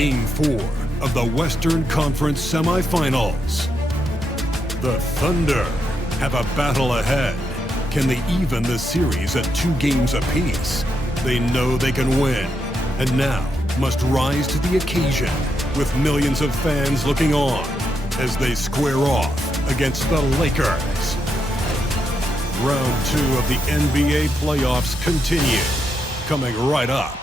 Game 4 of the Western Conference semifinals. The Thunder have a battle ahead. Can they even the series at 2 games apiece? They know they can win, and now must rise to the occasion with millions of fans looking on as they square off against the Lakers. Round 2 of the NBA playoffs continue, coming right up.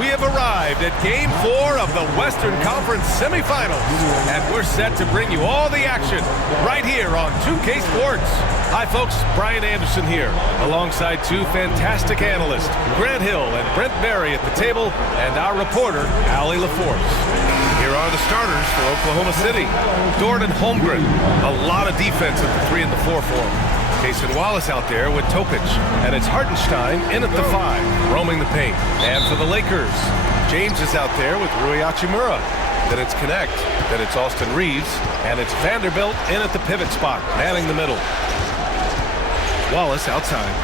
We have arrived at Game 4 of the Western Conference semifinals, and we're set to bring you all the action right here on 2K Sports. Hi folks, Brian Anderson here, alongside 2 fantastic analysts, Grant Hill and Brent Berry at the table, and our reporter, Allie LaForce. Here are the starters for Oklahoma City. Dort and Holmgren, a lot of defense at the 3 and the 4 for them. Cason Wallace out there with Topic, and it's Hartenstein in at the 5, roaming the paint. And for the Lakers, James is out there with Rui Hachimura. Then it's Connect, then it's Austin Reeves, and it's Vanderbilt in at the pivot spot, manning the middle. Wallace outside.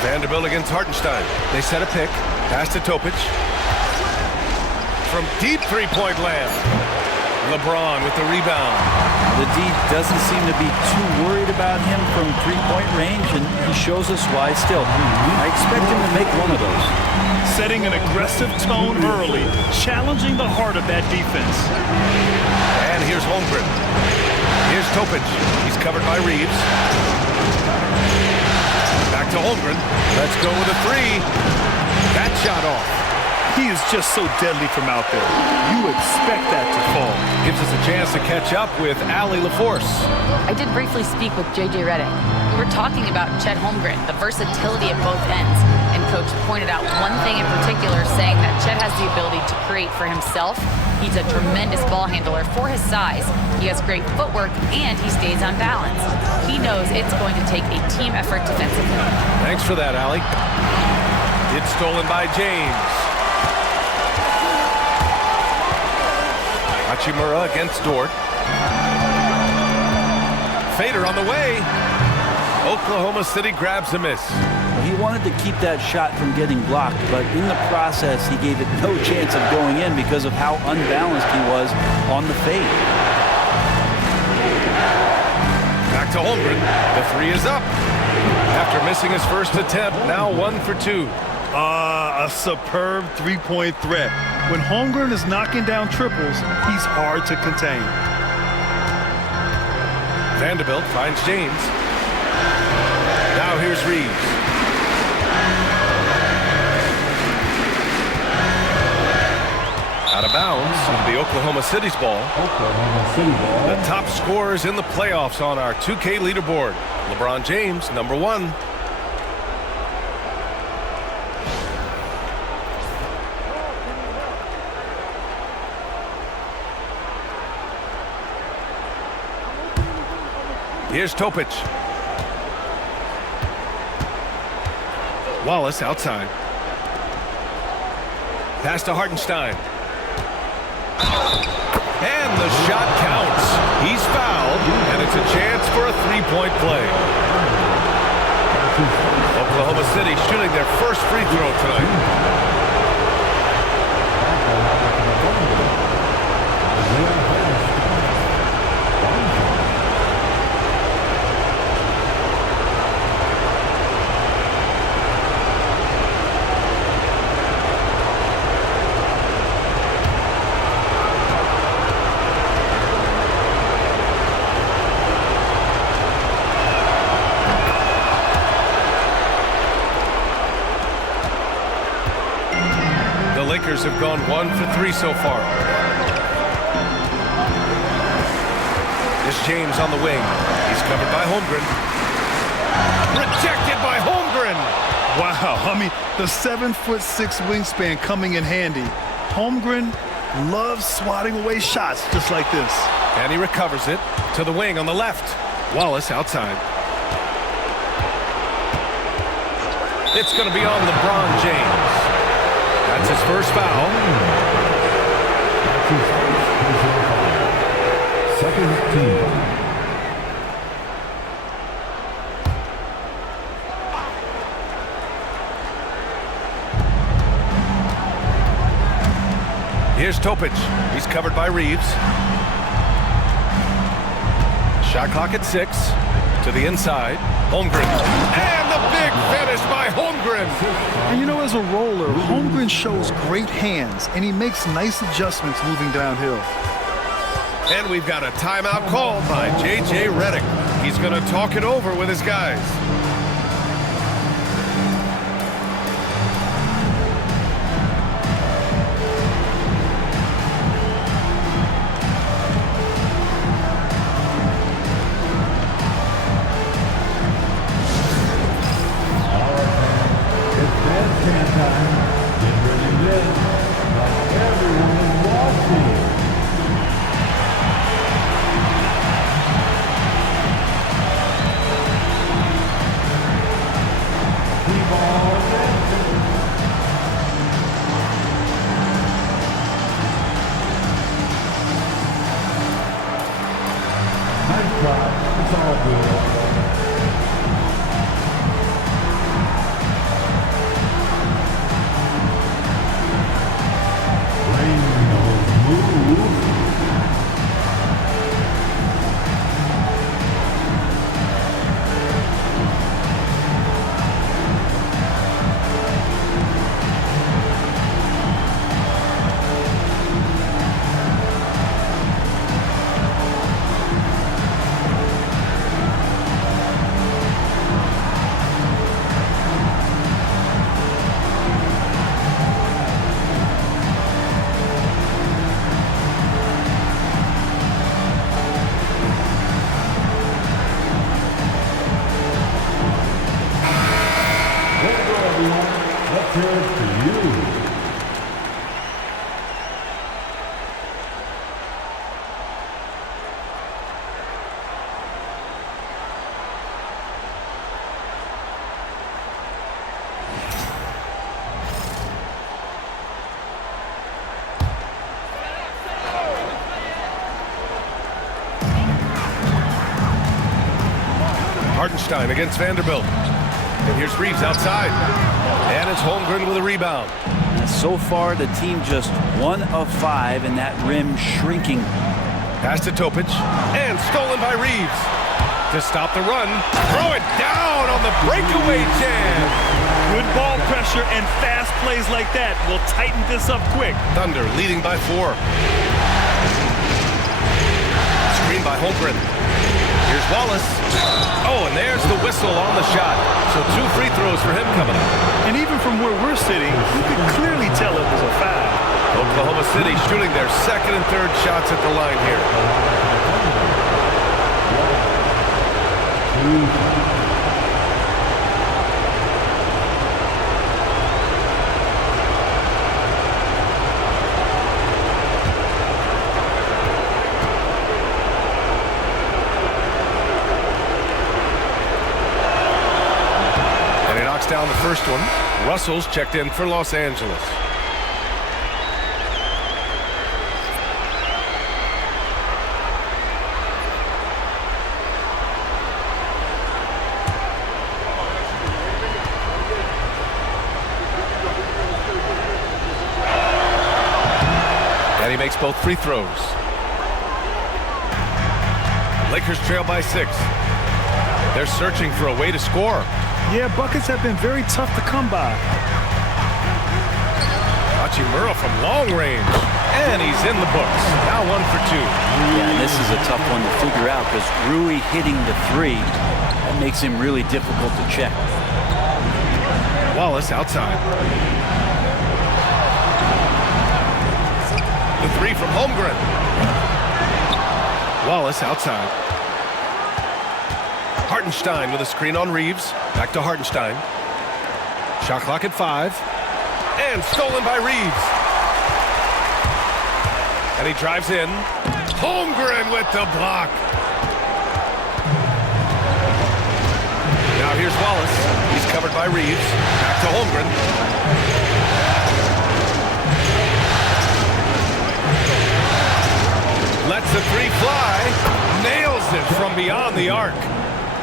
Vanderbilt against Hartenstein. They set a pick, pass to Topic. From deep three-point land. LeBron with the rebound. The D doesn't seem to be too worried about him from three-point range, and he shows us why still. I expect him to make one of those. Setting an aggressive tone early, challenging the heart of that defense. And here's Holmgren. Here's Topic. He's covered by Reeves. Back to Holmgren. Let's go with a 3. That shot off. He is just so deadly from out there. You expect that to fall. Gives us a chance to catch up with Allie LaForce. I did briefly speak with J.J. Redick. We were talking about Chet Holmgren, the versatility at both ends. And Coach pointed out one thing in particular, saying that Chet has the ability to create for himself. He's a tremendous ball handler for his size. He has great footwork, and he stays on balance. He knows it's going to take a team effort defensively. Thanks for that, Allie. It's stolen by James. Hachimura against Dort. Fader on the way. Oklahoma City grabs a miss. He wanted to keep that shot from getting blocked, but in the process, he gave it no chance of going in because of how unbalanced he was on the fade. Back to Holmgren. The 3 is up. After missing his first attempt, now 1 for 2. A superb three-point threat. When Holmgren is knocking down triples, he's hard to contain. Vanderbilt finds James. Now here's Reeves. Out of bounds, it'll be Oklahoma City's ball. The top scorers in the playoffs on our 2K leaderboard. LeBron James, number 1. Here's Topic. Wallace outside. Pass to Hartenstein. And the shot counts. He's fouled, and it's a chance for a 3-point play. Oklahoma City shooting their first free throw tonight. Lakers have gone 1 for 3 so far. This James on the wing. He's covered by Holmgren. Rejected by Holmgren. Wow, I mean, the 7'6" wingspan coming in handy. Holmgren loves swatting away shots just like this. And he recovers it to the wing on the left. Wallace outside. It's going to be on LeBron James. That's his first foul. Second team. Here's Topic. He's covered by Reeves. Shot clock at 6. To the inside. Holmgren. And the big finish by Holmgren. And you know, as a roller, Holmgren shows great hands, and he makes nice adjustments moving downhill. And we've got a timeout called by J.J. Redick. He's going to talk it over with his guys. Hartenstein against Vanderbilt. And here's Reeves outside. And it's Holmgren with a rebound. So far, the team just 1 of 5, and that rim shrinking. Pass to Topic. And stolen by Reeves. To stop the run. Throw it down on the breakaway jam. Good ball pressure and fast plays like that will tighten this up quick. Thunder leading by 4. Screen by Holmgren. Here's Wallace. Oh, and there's the whistle on the shot. So 2 free throws for him coming up. And even from where we're sitting, you can clearly tell it was a foul. Oklahoma City shooting their 2nd and 3rd shots at the line here. Down the first one. Russell's checked in for Los Angeles. And he makes both free throws. Lakers trail by 6. They're searching for a way to score. Yeah, buckets have been very tough to come by. Hachimura from long range. And he's in the books. Now 1 for 2. Yeah, and this is a tough one to figure out because Rui hitting the 3, that makes him really difficult to check. Wallace outside. The 3 from Holmgren. Wallace outside. Hartenstein with a screen on Reeves. Back to Hartenstein. Shot clock at 5. And stolen by Reeves. And he drives in. Holmgren with the block. Now here's Wallace. He's covered by Reeves. Back to Holmgren. Lets the 3 fly. Nails it from beyond the arc.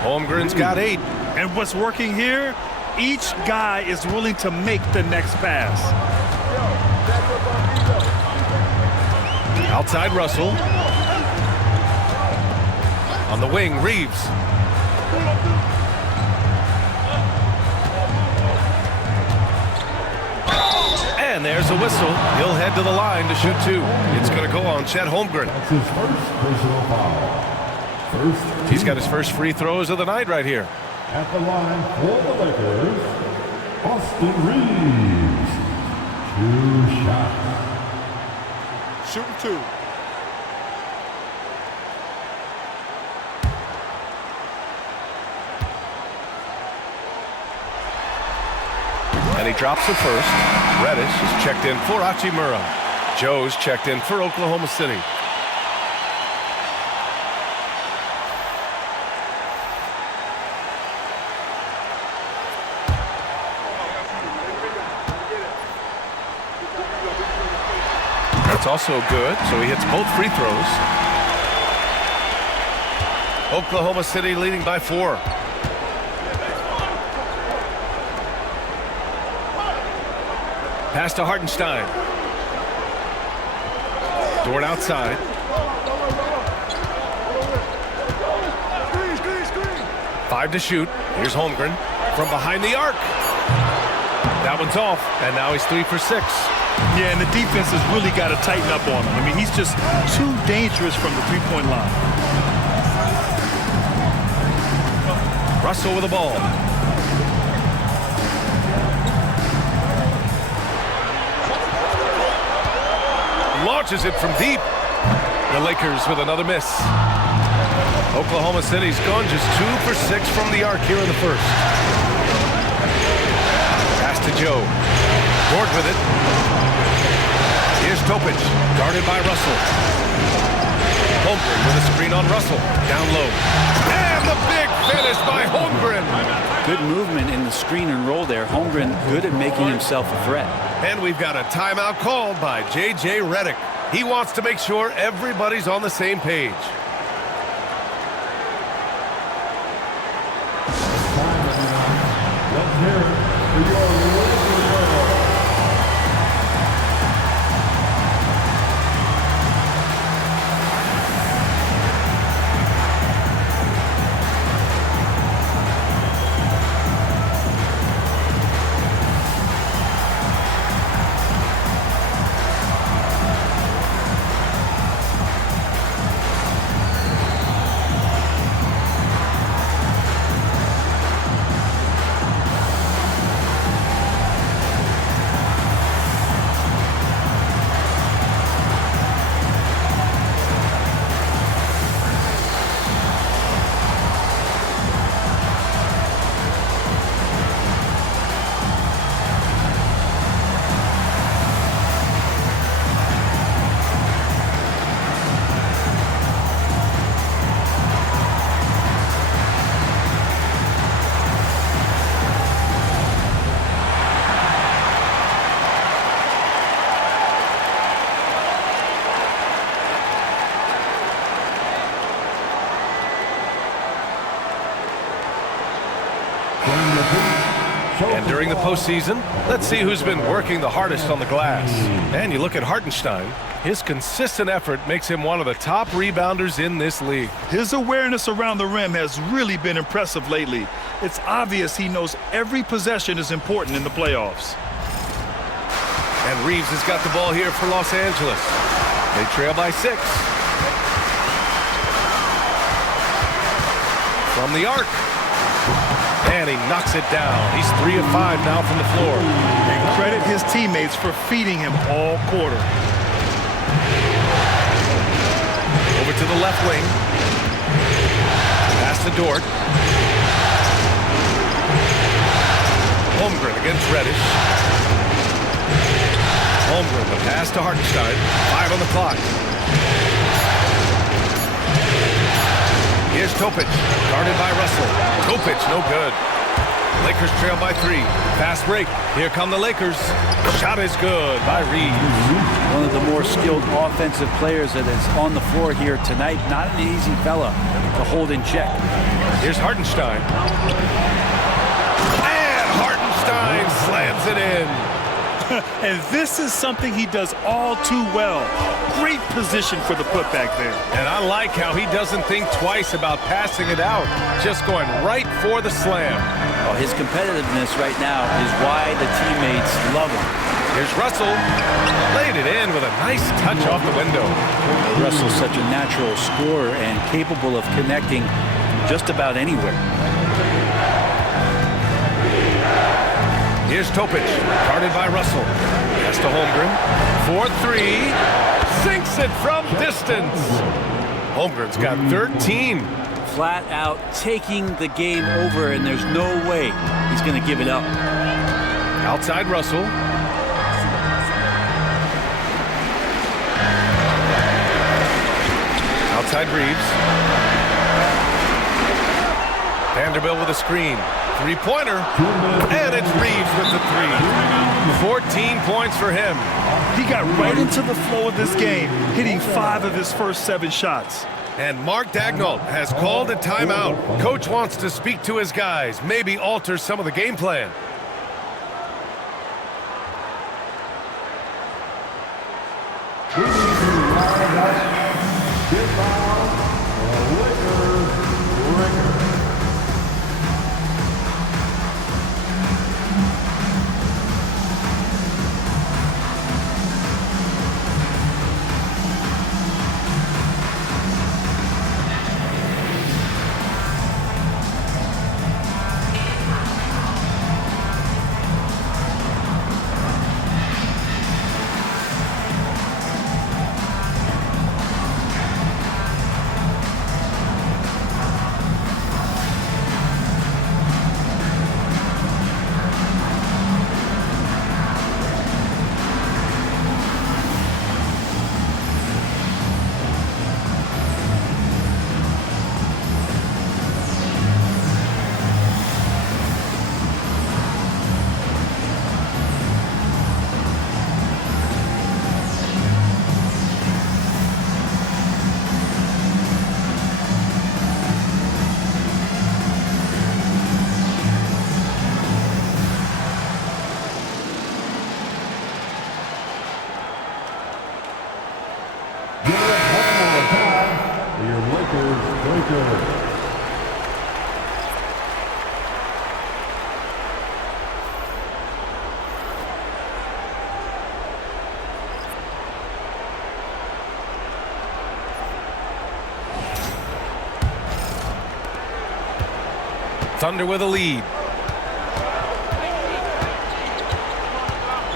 Holmgren's got 8. And what's working here, each guy is willing to make the next pass. Outside Russell. On the wing, Reeves. And there's a whistle. He'll head to the line to shoot 2. It's going to go on Chet Holmgren. That's his first personal foul. He's got his first free throws of the night right here. At the line for the Lakers, Austin Reeves. 2 shots. Shooting 2. And he drops the first. Reddish is checked in for Hachimura. Joe's checked in for Oklahoma City. That's also good, so he hits both free throws. Oklahoma City leading by 4. Pass to Hartenstein. Dort outside. Five to shoot. Here's Holmgren from behind the arc. That one's off, and now he's 3 for 6. Yeah, and the defense has really got to tighten up on him. I mean, he's just too dangerous from the three-point line. Russell with the ball. Launches it from deep. The Lakers with another miss. Oklahoma City's gone just 2 for 6 from the arc here in the first. Pass to Joe. Dort with it. Here's Topic, guarded by Russell. Holmgren with a screen on Russell. Down low. And the big finish by Holmgren. Good movement in the screen and roll there. Holmgren good at making himself a threat. And we've got a timeout called by J.J. Redick. He wants to make sure everybody's on the same page. Let's hear it for your And during the postseason, let's see who's been working the hardest on the glass. And you look at Hartenstein. His consistent effort makes him one of the top rebounders in this league. His awareness around the rim has really been impressive lately. It's obvious he knows every possession is important in the playoffs. And Reeves has got the ball here for Los Angeles. They trail by 6. From the arc. And he knocks it down. He's 3 of 5 now from the floor. And credit his teammates for feeding him all quarter. Over to the left wing. Pass to Dort. Holmgren against Reddish. Holmgren, the pass to Hartenstein. 5 on the clock. Here's Topic, guarded by Russell. Topic, no good. Lakers trail by 3. Fast break. Here come the Lakers. Shot is good by Reeves. One of the more skilled offensive players that is on the floor here tonight. Not an easy fella to hold in check. Here's Hartenstein. And Hartenstein slams it in. And this is something he does all too well. Great position for the putback there. And I like how he doesn't think twice about passing it out, just going right for the slam. Well, his competitiveness right now is why the teammates love him. Here's Russell, laid it in with a nice touch off the window. Russell's such a natural scorer and capable of connecting just about anywhere. Here's Topic, guarded by Russell. Pass to Holmgren, 4-3, sinks it from distance. Holmgren's got 13. Flat out taking the game over, and there's no way he's going to give it up. Outside Russell. Outside Reeves. Vanderbilt with a screen. Three-pointer. And it's Reeves with the three. 14 points for him. He got right into the flow of this game, hitting 5 of his first 7 shots. And Mark Daigneault has called a timeout. Coach wants to speak to his guys, maybe alter some of the game plan. Thunder with a lead.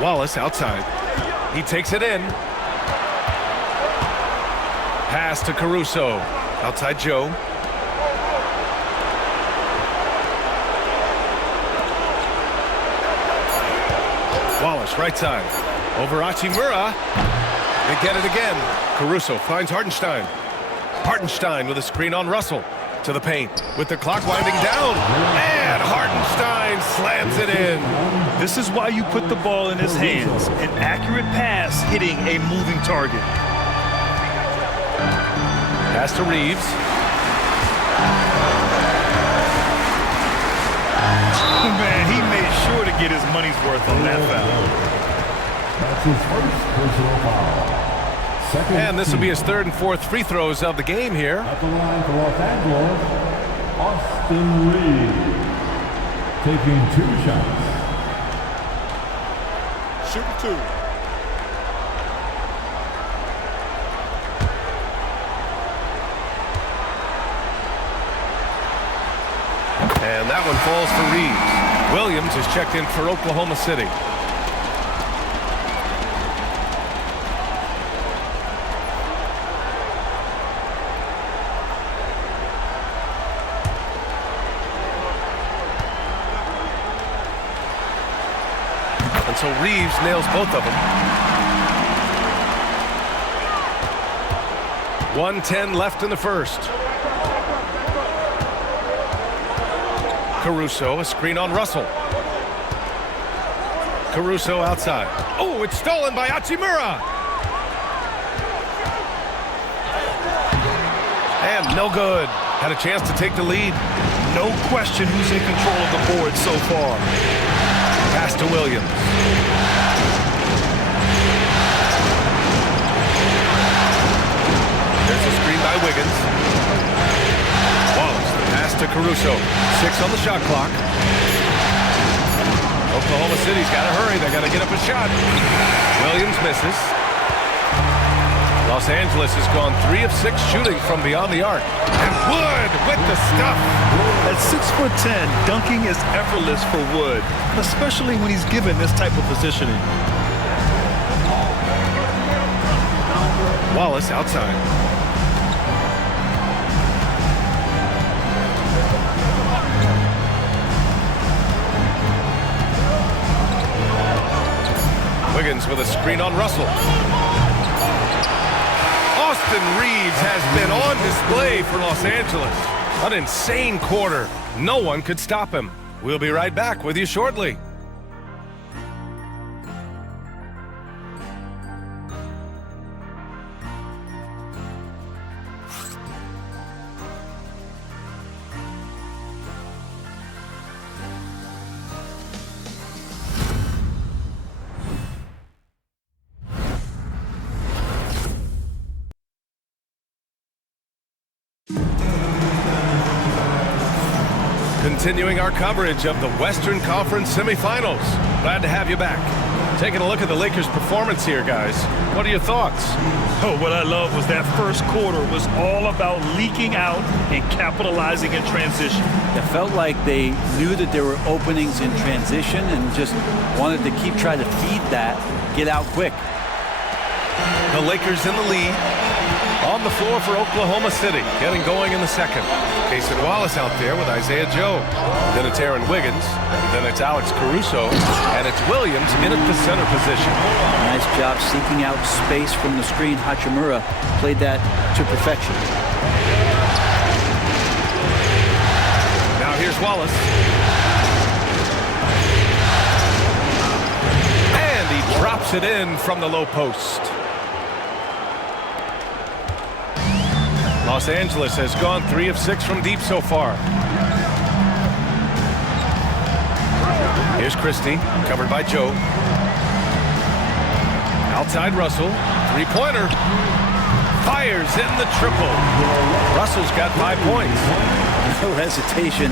Wallace outside. He takes it in. Pass to Caruso. Outside Joe. Wallace right side. Over Hachimura. They get it again. Caruso finds Hartenstein. Hartenstein with a screen on Russell. To the paint with the clock winding down, and Hartenstein slams it in. This is why you put the ball in his hands. An accurate pass hitting a moving target. Pass to Reeves. Man, he made sure to get his money's worth on that foul. That's his first personal foul. And this will be his 3rd and 4th free throws of the game here. At the line for Los Angeles, Austin Reeves, taking 2 shots. Shoot 2. And that one falls for Reeves. Williams is checked in for Oklahoma City. And so Reeves nails both of them. 1:10 left in the first. Caruso, a screen on Russell. Caruso outside. Oh, it's stolen by Hachimura. And no good. Had a chance to take the lead. No question who's in control of the board so far. Pass to Williams. Wiggins. Wallace, the pass to Caruso. 6 on the shot clock. Oklahoma City's got to hurry. They got to get up a shot. Williams misses. Los Angeles has gone 3 of 6 shooting from beyond the arc. And Wood with the stuff. At 6'10", dunking is effortless for Wood, especially when he's given this type of positioning. Wallace outside. Wiggins with a screen on Russell. Austin Reeves has been on display for Los Angeles. An insane quarter. No one could stop him. We'll be right back with you shortly. Continuing our coverage of the Western Conference semifinals. Glad to have you back. Taking a look at the Lakers' performance here, guys. What are your thoughts? Oh, what I love was that first quarter was all about leaking out and capitalizing in transition. It felt like they knew that there were openings in transition and just wanted to keep trying to feed that, get out quick. The Lakers in the lead. On the floor for Oklahoma City, getting going in the second. Jayson Wallace out there with Isaiah Joe. Then it's Aaron Wiggins. Then it's Alex Caruso. And it's Williams in at the center position. Nice job seeking out space from the screen. Hachimura played that to perfection. Now here's Wallace. And he drops it in from the low post. Los Angeles has gone 3 of 6 from deep so far. Here's Christie, covered by Joe. Outside Russell, three-pointer. Fires in the triple. Russell's got 5 points. No hesitation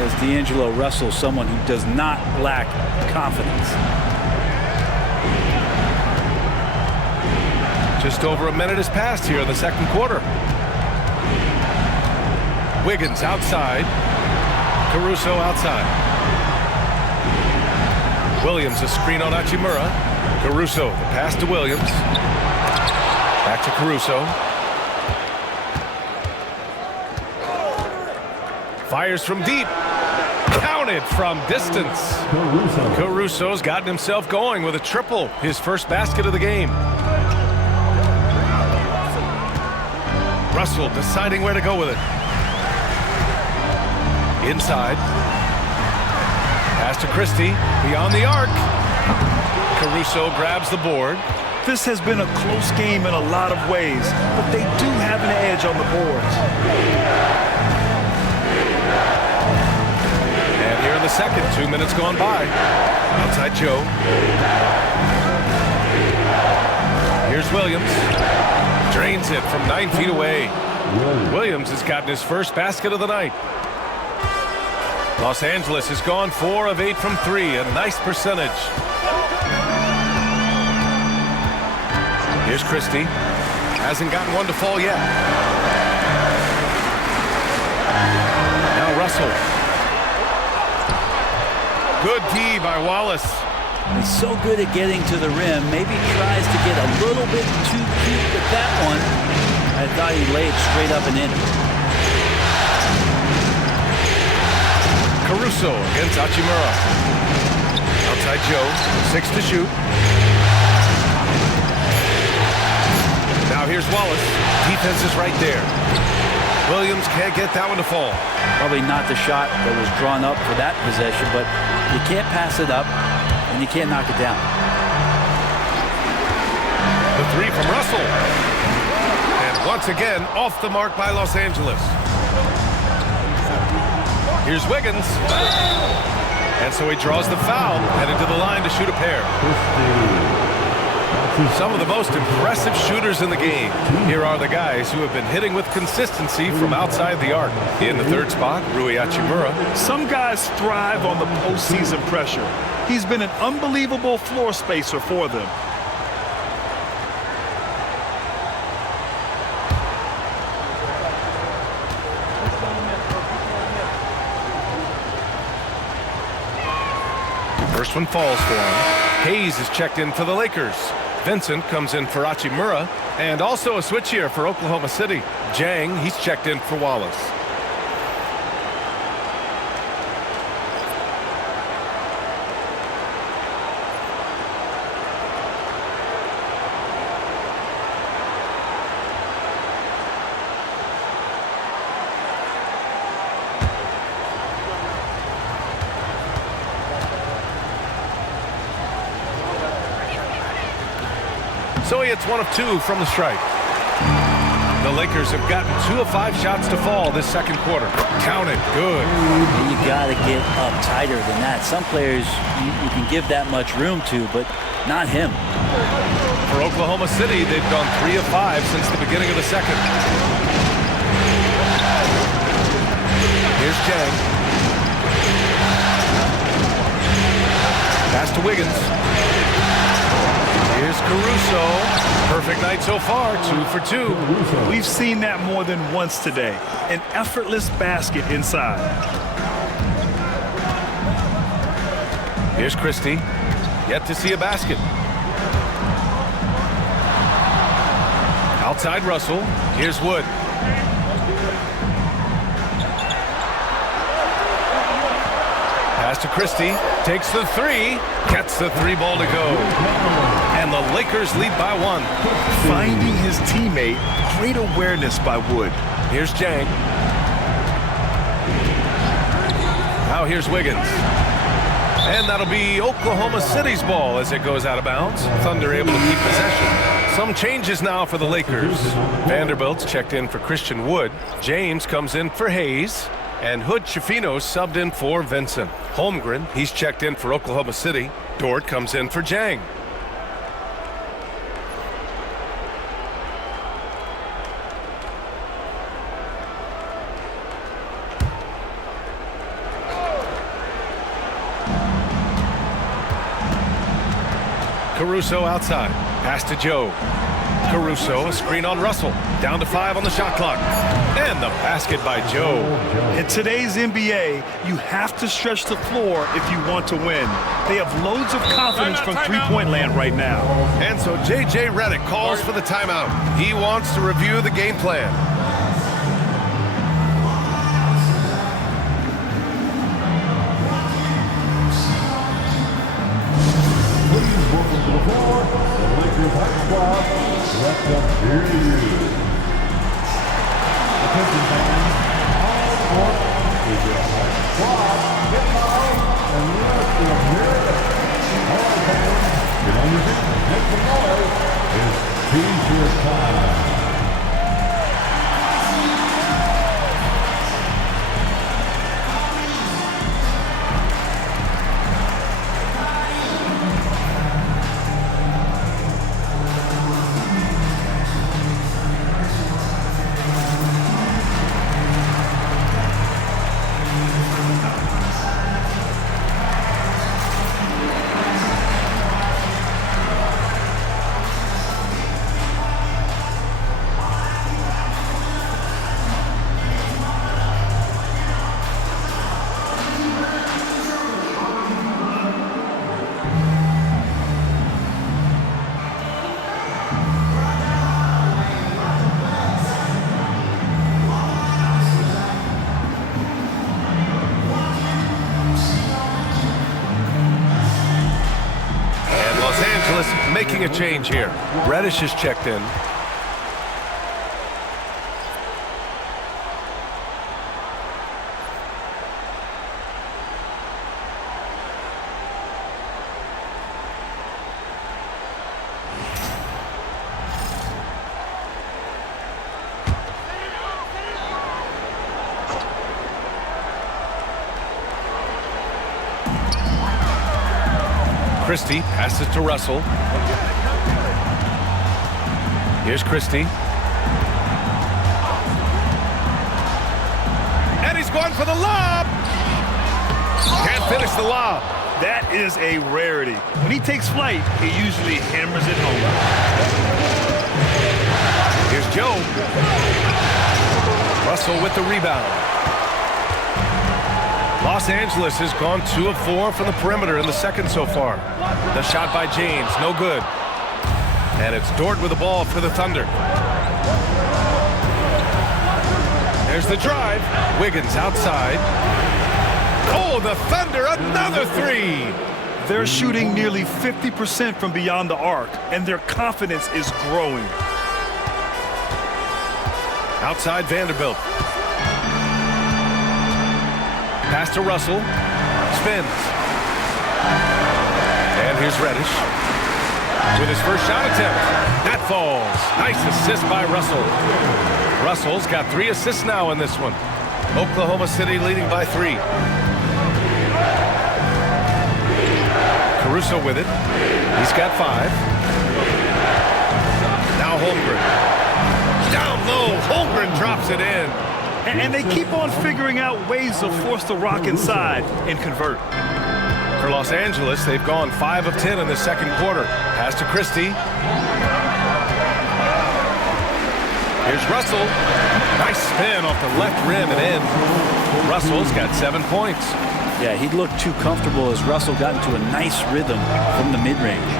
as D'Angelo Russell, someone who does not lack confidence. Just over a minute has passed here in the second quarter. Wiggins outside. Caruso outside. Williams a screen on Hachimura. Caruso, the pass to Williams. Back to Caruso. Fires from deep. Counted from distance. Caruso's gotten himself going with a triple. His first basket of the game. Russell deciding where to go with it. Inside. Pass to Christie. Beyond the arc. Caruso grabs the board. This has been a close game in a lot of ways, but they do have an edge on the boards. And here in the second, 2 minutes gone by. Outside Joe. Here's Williams. Drains it from 9 feet away. Williams has gotten his first basket of the night. Los Angeles has gone 4 of 8 from 3, a nice percentage. Here's Christie. Hasn't gotten one to fall yet. Now Russell. Good D by Wallace. He's so good at getting to the rim. Maybe tries to get a little bit too cute with that one. I thought he laid straight up and in. Caruso against Hachimura. Outside Joe, 6 to shoot. Now here's Wallace. Defense is right there. Williams can't get that one to fall. Probably not the shot that was drawn up for that possession, but you can't pass it up and you can't knock it down. The 3 from Russell. And once again, off the mark by Los Angeles. Here's Wiggins. And so he draws the foul, headed to the line to shoot a pair. Some of the most impressive shooters in the game. Here are the guys who have been hitting with consistency from outside the arc. In the third spot, Rui Hachimura. Some guys thrive on the postseason pressure. He's been an unbelievable floor spacer for them. First one falls for him. Hayes is checked in for the Lakers. Vincent comes in for Hachimura. And also a switch here for Oklahoma City. Jang, he's checked in for Wallace. So he hits 1 of 2 from the stripe. The Lakers have gotten 2 of 5 shots to fall this second quarter. Counted. Good. You got to get up tighter than that. Some players you can give that much room to, but not him. For Oklahoma City, they've gone 3 of 5 since the beginning of the second. Here's Jang. Pass to Wiggins. Here's Caruso. Perfect night so far, 2 for 2. We've seen that more than once today. An effortless basket inside. Here's Christie. Yet to see a basket. Outside Russell. Here's Wood. Pass to Christie. Takes the 3. Gets the 3 ball to go. And the Lakers lead by 1. Finding his teammate, great awareness by Wood. Here's Jang. Now here's Wiggins. And that'll be Oklahoma City's ball as it goes out of bounds. Thunder able to keep possession. Some changes now for the Lakers. Vanderbilt's checked in for Christian Wood. James comes in for Hayes. And Hood Schifino subbed in for Vincent. Holmgren, he's checked in for Oklahoma City. Dort comes in for Jang. Caruso outside. Pass to Joe. Caruso, a screen on Russell. Down to 5 on the shot clock. And the basket by Joe. In today's NBA, you have to stretch the floor if you want to win. They have loads of confidence from three-point land right now. And so J.J. Redick calls for the timeout. He wants to review the game plan. Please welcome to the floor, the Lakers high squad. Let them hear you. Attention fans, all court is your high squad. Get loud and let them hear it. All fans, get on your feet and make some noise. It's T-shirt time. Making a change here. Reddish is checked in. Christie passes to Russell. Here's Christie. And he's going for the lob. Can't finish the lob. That is a rarity. When he takes flight, he usually hammers it home. Here's Joe. Russell with the rebound. Los Angeles has gone 2 of 4 from the perimeter in the second so far. The shot by James, no good. And it's Dort with the ball for the Thunder. There's the drive. Wiggins outside. Oh, the Thunder, another 3. They're shooting nearly 50% from beyond the arc, and their confidence is growing. Outside Vanderbilt. Pass to Russell. Spins. And here's Reddish with his first shot attempt. That falls. Nice assist by Russell. Russell's got 3 assists now in this one. Oklahoma City leading by 3. Caruso with it. He's got 5. Now Holmgren. Down low. Holmgren drops it in. And they keep on figuring out ways to force the rock inside and convert. For Los Angeles, they've gone 5 of 10 in the second quarter. Pass to Christie. Here's Russell. Nice spin off the left rim and in. Russell's got 7 points. Yeah, he looked too comfortable as Russell got into a nice rhythm from the mid-range.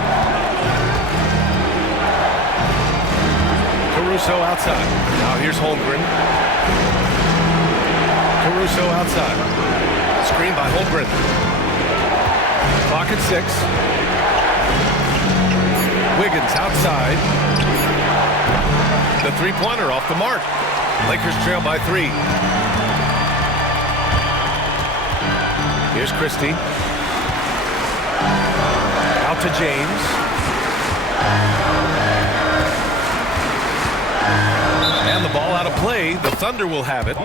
Caruso outside. Now here's Holmgren. Caruso outside. Screen by Holmgren. Clock at 6. Wiggins outside. The three-pointer off the mark. Lakers trail by 3. Here's Christie. Out to James. And the ball out of play. The Thunder will have it.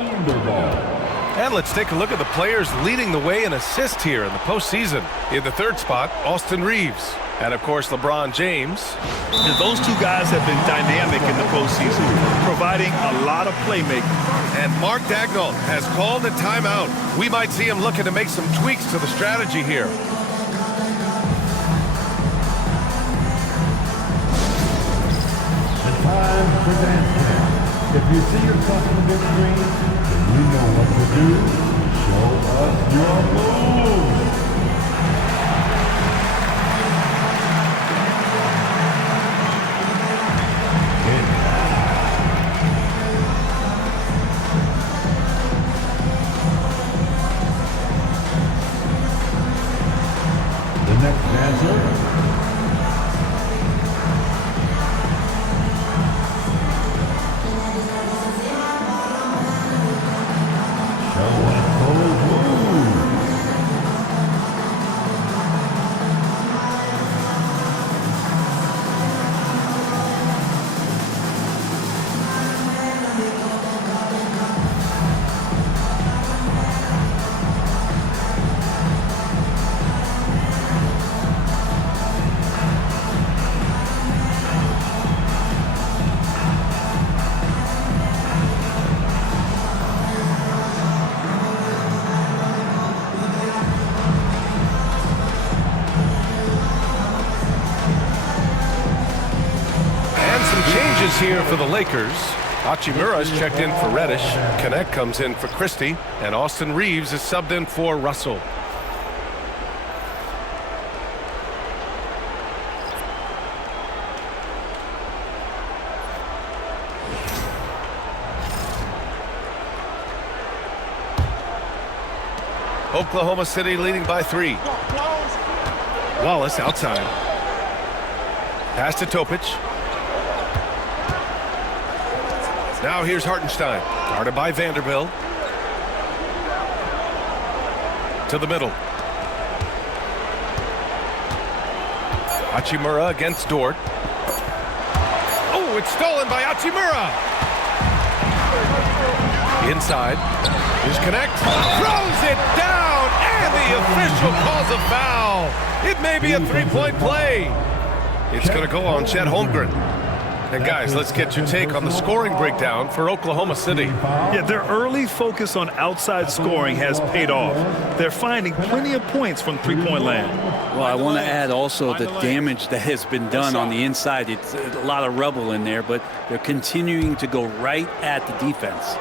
And let's take a look at the players leading the way in assists here in the postseason. In the 3rd spot, Austin Reeves. And, of course, LeBron James. And those 2 guys have been dynamic in the postseason, providing a lot of playmaking. And Mark Daigneault has called a timeout. We might see him looking to make some tweaks to the strategy here. The time for dancing. If you see yourself on the big screen, then you know what to do. Show us your moves. The next dancer. Here for the Lakers. Hachimura's checked in for Reddish. Connect comes in for Christie. And Austin Reeves is subbed in for Russell. Oklahoma City leading by 3. Wallace outside. Pass to Topic. Now here's Hartenstein, guarded by Vanderbilt. To the middle. Hachimura against Dort. Oh, it's stolen by Hachimura. Inside. Here's Connect. Throws it down, and the official calls a foul. It may be a 3-point play. It's going to go on Chet Holmgren. And guys, let's get your take on the scoring breakdown for Oklahoma City. Yeah, their early focus on outside scoring has paid off. They're finding plenty of points from three-point land. Well, I want to add also the damage that has been done on the inside. It's a lot of rubble in there, but they're continuing to go right at the defense.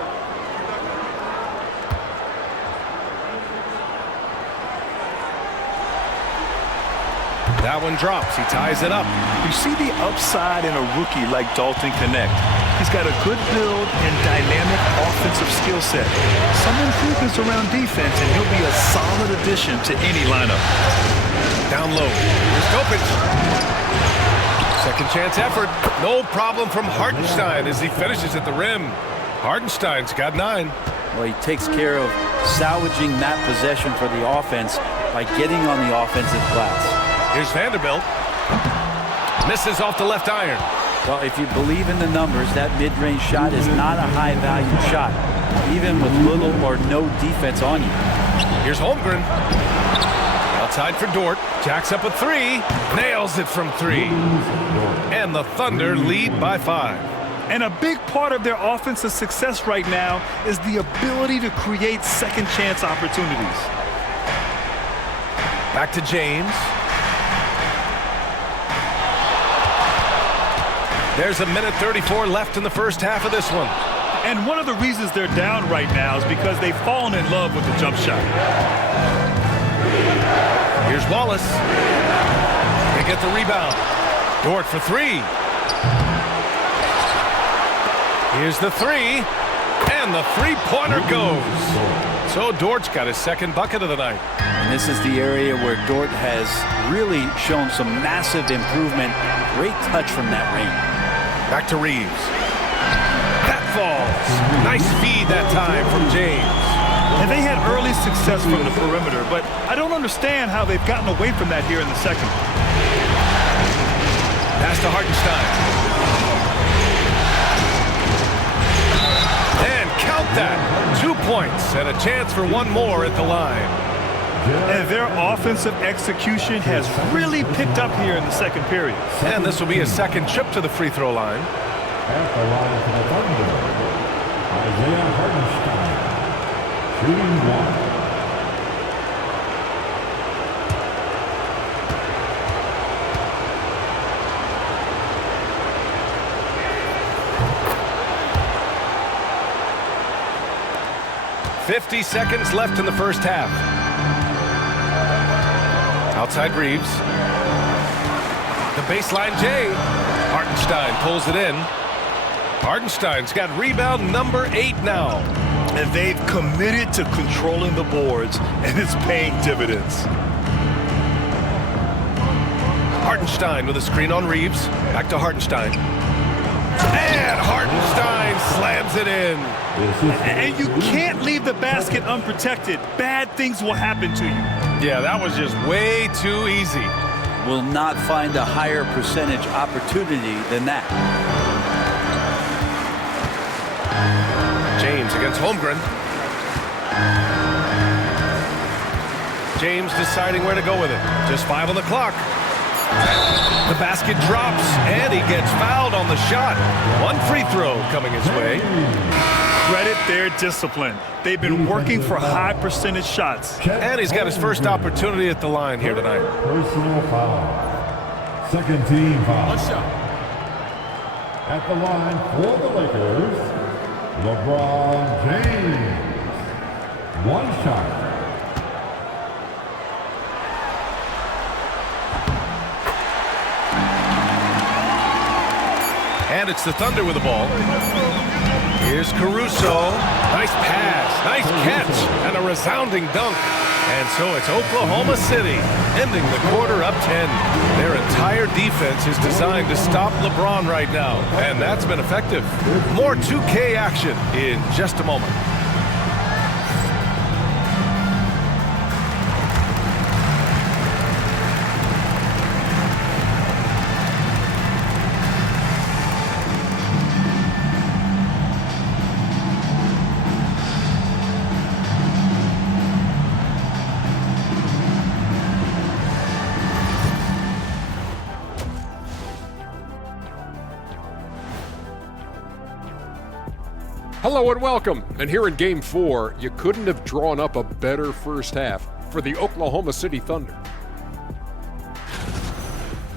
That one drops. He ties it up. You see the upside in a rookie like Dalton Connect. He's got a good build and dynamic offensive skill set. Some improvements around defense, and he'll be a solid addition to any lineup. Down low. Here's Kopich. Second chance effort. No problem from Hartenstein as he finishes at the rim. Hartenstein's got 9. Well, he takes care of salvaging that possession for the offense by getting on the offensive glass. Here's Vanderbilt. Misses off the left iron. Well, if you believe in the numbers, that mid-range shot is not a high-value shot, even with little or no defense on you. Here's Holmgren. Outside for Dort. Jacks up a 3. Nails it from 3. And the Thunder lead by 5. And a big part of their offensive success right now is the ability to create second chance opportunities. Back to James. There's a minute 34 left in the first half of this one. And one of the reasons they're down right now is because they've fallen in love with the jump shot. Here's Wallace. They get the rebound. Dort for 3. Here's the 3. And the three-pointer goes. So Dort's got his second bucket of the night. And this is the area where Dort has really shown some massive improvement. Great touch from that range. Back to Reeves. That falls. Nice feed that time from James. And they had early success from the perimeter, but I don't understand how they've gotten away from that here in the second. Pass to Hartenstein. And count that. 2 points and a chance for one more at the line. And their offensive execution has really picked up here in the second period. And this will be a second trip to the free throw line. At the line for the Thunder, Isaiah Hartenstein, shooting 1. .50 seconds left in the first half. Outside Reeves. The baseline J. Hartenstein pulls it in. Hartenstein's got rebound number 8 now. And they've committed to controlling the boards, and it's paying dividends. Hartenstein with a screen on Reeves. Back to Hartenstein. And Hartenstein slams it in. And you can't leave the basket unprotected. Bad things will happen to you. Yeah, that was just way too easy. Will not find a higher percentage opportunity than that. James against Holmgren. James deciding where to go with it. Just 5 on the clock. The basket drops, and he gets fouled on the shot. One free throw coming his way. Credit their discipline. They've been working for high percentage shots. And he's got his first opportunity at the line here tonight. Personal foul. Second team foul. At the line for the Lakers, LeBron James. 1 shot. And it's the Thunder with the ball. Here's Caruso. Nice pass, nice catch, and a resounding dunk. And so it's Oklahoma City ending the quarter up 10. Their entire defense is designed to stop LeBron right now, and that's been effective. More 2K action in just a moment. Hello and welcome. And here in Game 4, you couldn't have drawn up a better first half for the Oklahoma City Thunder.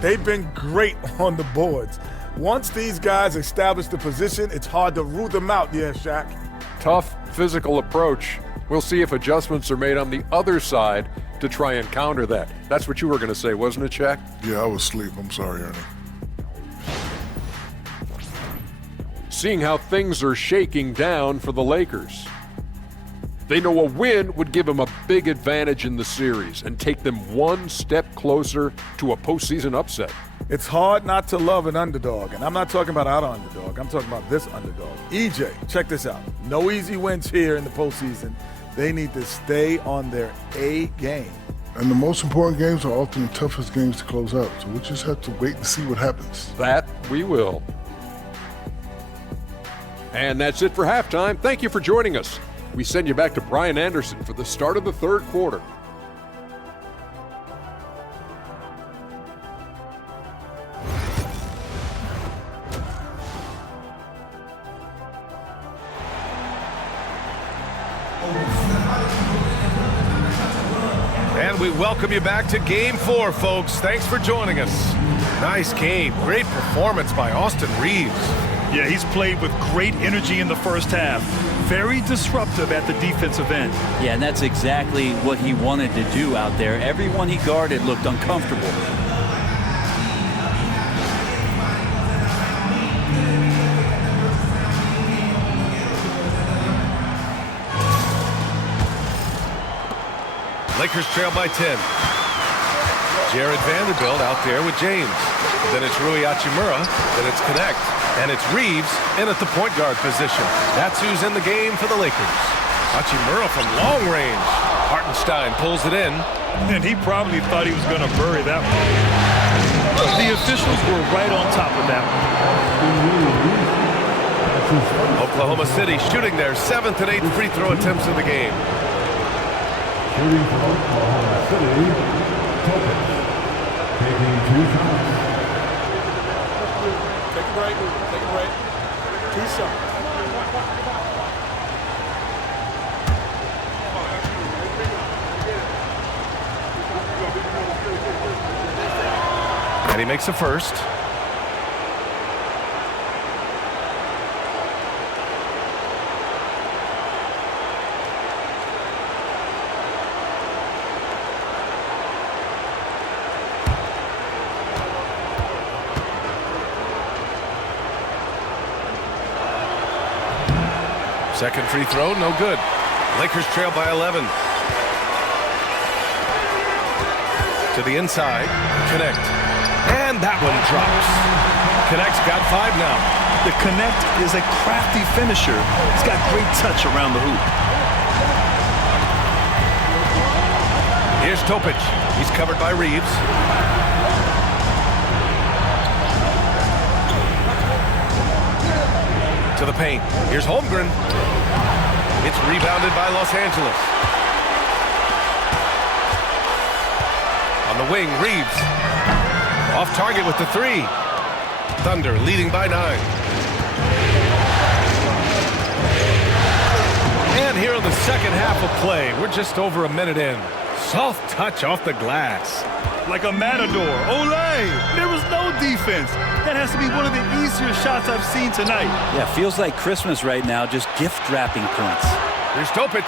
They've been great on the boards. Once these guys establish the position, it's hard to rule them out, yeah, Shaq. Tough physical approach. We'll see if adjustments are made on the other side to try and counter that. That's what you were going to say, wasn't it, Shaq? Yeah, I was asleep. I'm sorry, Ernie. Seeing how things are shaking down for the Lakers. They know a win would give them a big advantage in the series and take them one step closer to a postseason upset. It's hard not to love an underdog, and I'm not talking about our underdog. I'm talking about this underdog. EJ, check this out. No easy wins here in the postseason. They need to stay on their A game. And the most important games are often the toughest games to close out, so we just have to wait and see what happens. That we will. And that's it for halftime. Thank you for joining us. We send you back to Brian Anderson for the start of the third quarter. And we welcome you back to Game 4, folks. Thanks for joining us. Nice game. Great performance by Austin Reeves. Yeah, he's played with great energy in the first half. Very disruptive at the defensive end. Yeah, and that's exactly what he wanted to do out there. Everyone he guarded looked uncomfortable. Lakers trail by 10. Jared Vanderbilt out there with James. Then it's Rui Hachimura. Then it's Connect. And it's Reeves in at the point guard position. That's who's in the game for the Lakers. Hachimura from long range. Hartenstein pulls it in. And he probably thought he was going to bury that one. The officials were right on top of that one. Oklahoma City shooting their 7th and 8th free throw attempts of the game. Shooting for Oklahoma City, Celtics, taking 2 shots. Take a break. 2 shots. And he makes the first. Second free throw, no good. Lakers trail by 11. To the inside, Connect. And that one drops. Connect's got 5 now. The Connect is a crafty finisher. He's got great touch around the hoop. Here's Topic. He's covered by Reeves. To the paint. Here's Holmgren. It's rebounded by Los Angeles. On the wing, Reeves. Off target with the 3. Thunder leading by 9. And here in the second half of play, we're just over a minute in. Soft touch off the glass. Like a matador. Olay! There was no defense. That has to be one of the easier shots I've seen tonight. Yeah, feels like Christmas right now, just gift wrapping points. Here's Topic.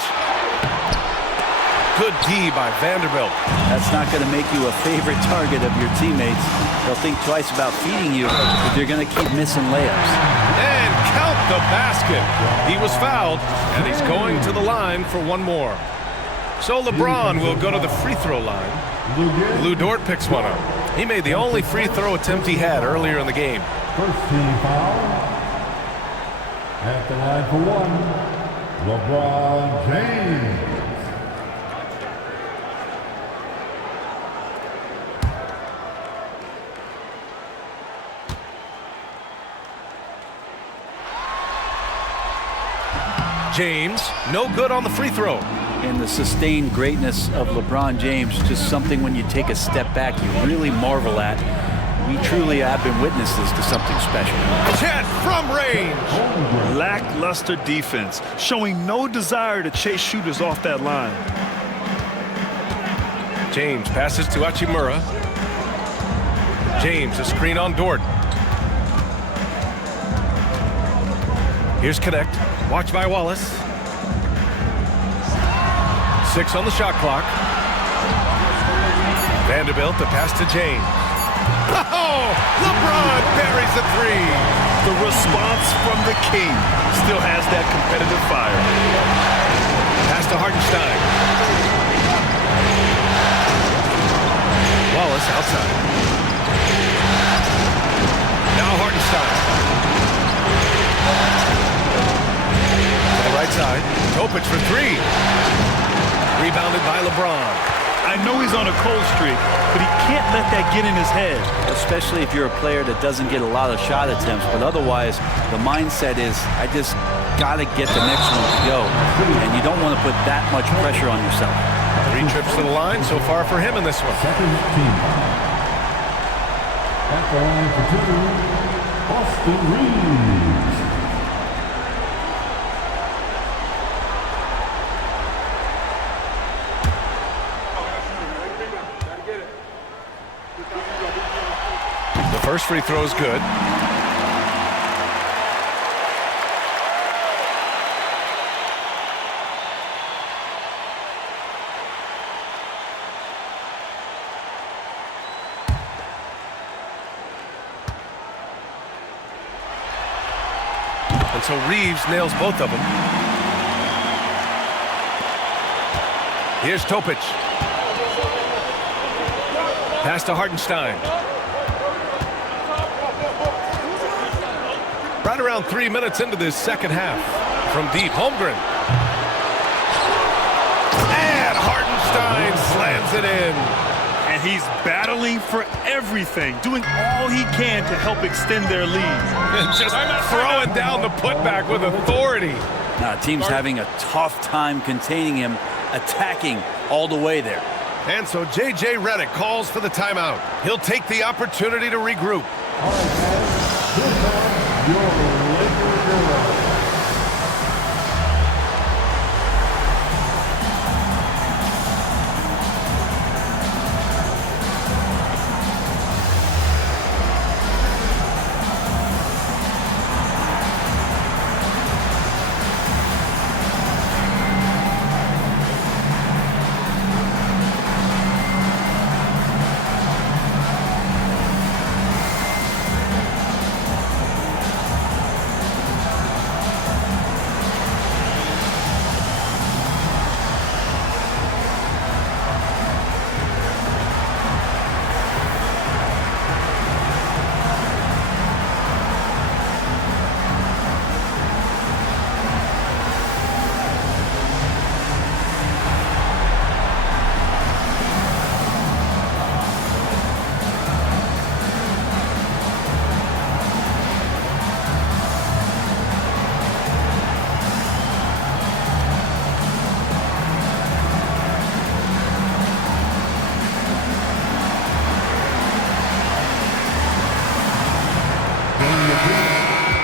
Good D by Vanderbilt. That's not going to make you a favorite target of your teammates. They'll think twice about feeding you if they're going to keep missing layups. And count the basket. He was fouled, and he's going to the line for one more. So LeBron will go to the free throw line. Lou Dort picks one up. He made the only free throw attempt he had earlier in the game. First team foul. At the line for 1, LeBron James. James, no good on the free throw. And the sustained greatness of LeBron James, just something when you take a step back you really marvel at. we truly have been witnesses to something special. Chet from range. Lackluster defense, showing no desire to chase shooters off that line. James passes to Hachimura. James, a screen on Dort. Here's Connect. Watch by Wallace. 6 on the shot clock. Vanderbilt, the pass to James. Oh! LeBron buries a 3. The response from the king still has that competitive fire. Pass to Hartenstein. Wallace outside. Now Hartenstein. To the right side. Topic for 3. Rebounded by LeBron. I know he's on a cold streak, but he can't let that get in his head. Especially if you're a player that doesn't get a lot of shot attempts, but otherwise the mindset is, I just got to get the next one to go. And you don't want to put that much pressure on yourself. 3 trips to the line so far for him in this one. Second team. At the line for 2, Austin Reeves. The first free throw is good. And so Reeves nails both of them. Here's Topic. Pass to Hartenstein. Right around 3 minutes into this second half. From deep, Holmgren. And Hartenstein slams it in. And he's battling for everything, doing all he can to help extend their lead. And just throwing down the putback with authority. Now, the team's having a tough time containing him, attacking all the way there. And so J.J. Redick calls for the timeout. He'll take the opportunity to regroup. All right, guys. This time, your Laker hero.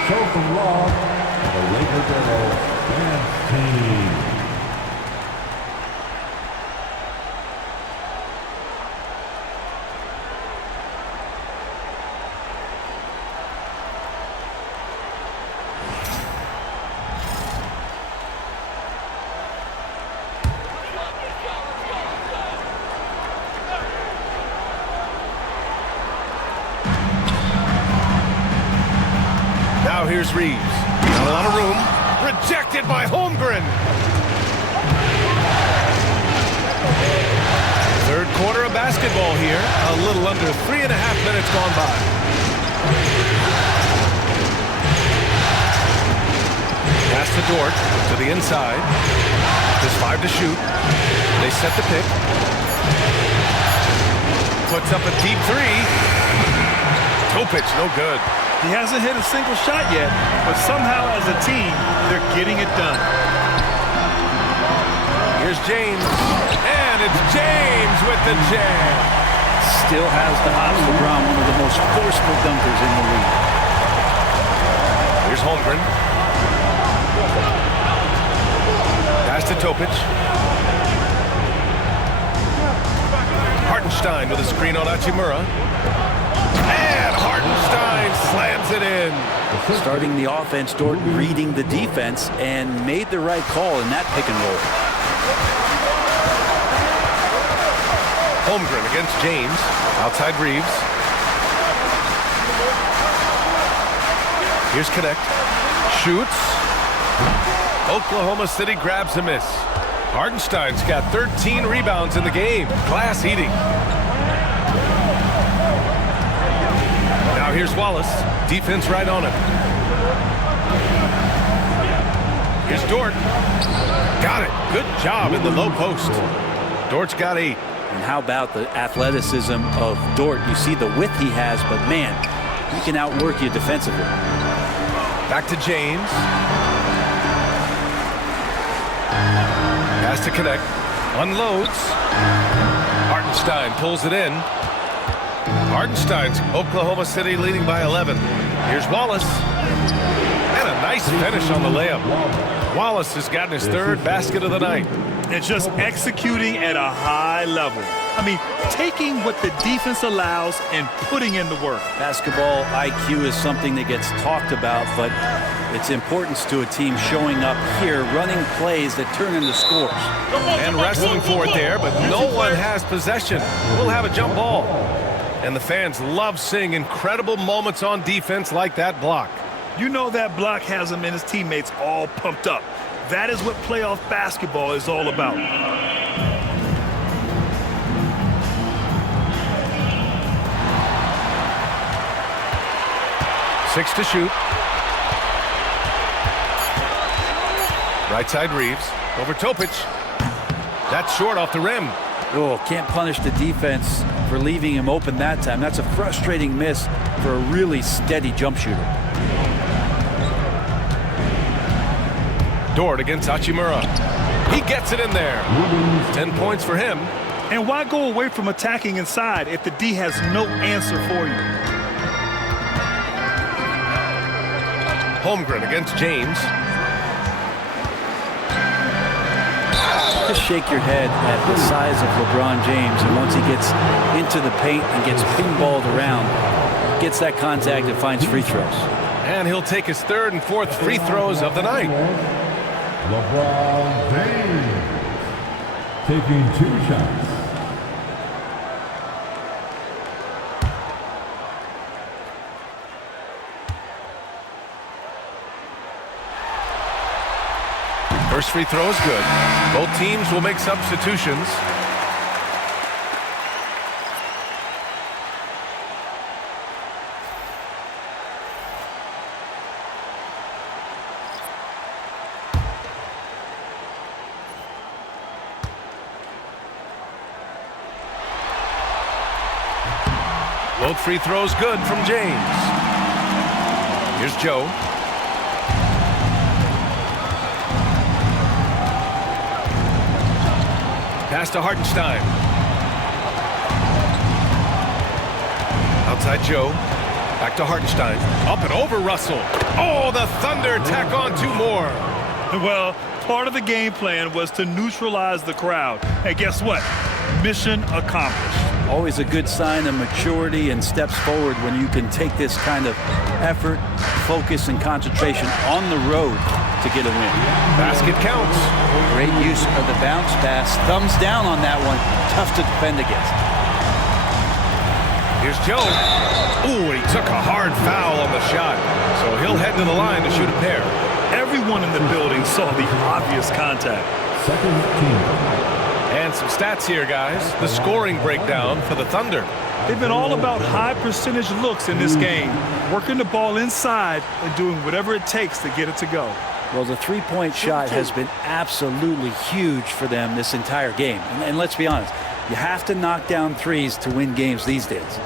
Show some love to the Laker Devil dance team. Now here's Reeves. Not a lot of room. Rejected by Holmgren. Third quarter of basketball here. A little under 3.5 minutes gone by. Pass to Dort to the inside. There's 5 to shoot. They set the pick. Puts up a deep 3. Topic, no good. He hasn't hit a single shot yet, but somehow as a team, they're getting it done. Here's James, and it's James with the jam. still has the hops. LeBron, one of the most forceful dunkers in the league. Here's Holmgren. Pass to Topic. Hartenstein with a screen on Hachimura. And Hartenstein slams it in. Starting the offense, Dort reading the defense and made the right call in that pick and roll. Holmgren against James. Outside Reeves. Here's Connect. Shoots. Oklahoma City grabs a miss. Hartenstein's got 13 rebounds in the game. Glass eating. Now here's Wallace. Defense right on him. Here's Dort. Got it. Good job in the low post. Dort's got 8. And how about the athleticism of Dort? You see the width he has, but man, he can outwork you defensively. Back to James. Pass to Connect. Unloads. Hartenstein pulls it in. Hartenstein's Oklahoma City leading by 11. Here's Wallace. And a nice finish on the layup. Wallace has gotten his 3rd basket of the night. And just executing at a high level. I mean, taking what the defense allows and putting in the work. Basketball IQ is something that gets talked about, but its importance to a team showing up here, running plays that turn into scores. And wrestling for it there, but no one has possession. We'll have a jump ball. And the fans love seeing incredible moments on defense like that block. You know that block has him and his teammates all pumped up. That is what playoff basketball is all about. Six to shoot. Right side Reeves. Over Topic. That's short off the rim. Oh, can't punish the defense for leaving him open that time. That's a frustrating miss for a really steady jump shooter. Dort against Hachimura. He gets it in there. 10 points for him. And why go away from attacking inside if the D has no answer for you? Holmgren against James. Just shake your head at the size of LeBron James, and once he gets into the paint and gets pinballed around, gets that contact and finds free throws. And he'll take his 3rd and 4th free throws of the night. LeBron James taking 2 shots. First free throw is good. Both teams will make substitutions. Both free throws good from James. Here's Joe. Pass to Hartenstein. Outside Joe. Back to Hartenstein. Up and over Russell. Oh, the Thunder tack on 2 more. Well, part of the game plan was to neutralize the crowd. And guess what? Mission accomplished. Always a good sign of maturity and steps forward when you can take this kind of effort, focus, and concentration on the road to get a win. Basket counts. Great use of the bounce pass. Thumbs down on that one. Tough to defend against. Here's Joe. Ooh, he took a hard foul on the shot. So he'll head to the line to shoot a pair. Everyone in the building saw the obvious contact. Second team. And some stats here, guys. The scoring breakdown for the Thunder. They've been all about high percentage looks in this game, working the ball inside and doing whatever it takes to get it to go. Well, the three-point shot has been absolutely huge for them this entire game. And let's be honest, you have to knock down threes to win games these days.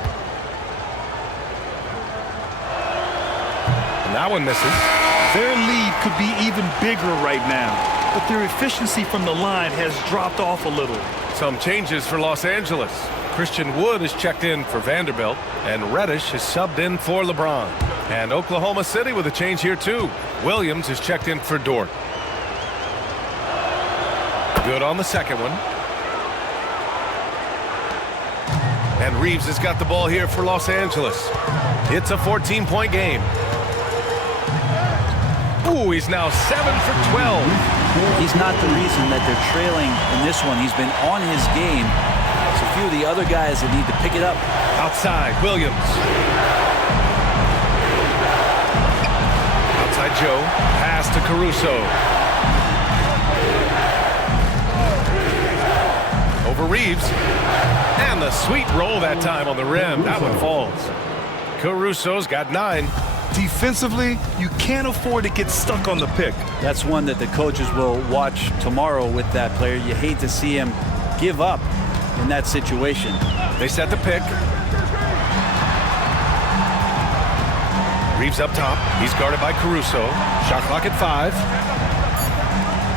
And that one misses. Their lead could be even bigger right now, but their efficiency from the line has dropped off a little. Some changes for Los Angeles. Christian Wood is checked in for Vanderbilt, and Reddish is subbed in for LeBron. And Oklahoma City with a change here too. Williams is checked in for Dort. Good on the second one. And Reeves has got the ball here for Los Angeles. It's a 14-point game. Ooh, he's now 7 for 12. He's not the reason that they're trailing in this one. He's been on his game. There's a few of the other guys that need to pick it up. Outside, Williams. Outside Joe. Pass to Caruso. Over Reeves. And the sweet roll that time on the rim. That one falls. Caruso's got 9. Defensively, you can't afford to get stuck on the pick. That's one that the coaches will watch tomorrow with that player. You hate to see him give up in that situation. They set the pick. Reeves up top. He's guarded by Caruso. Shot clock at 5.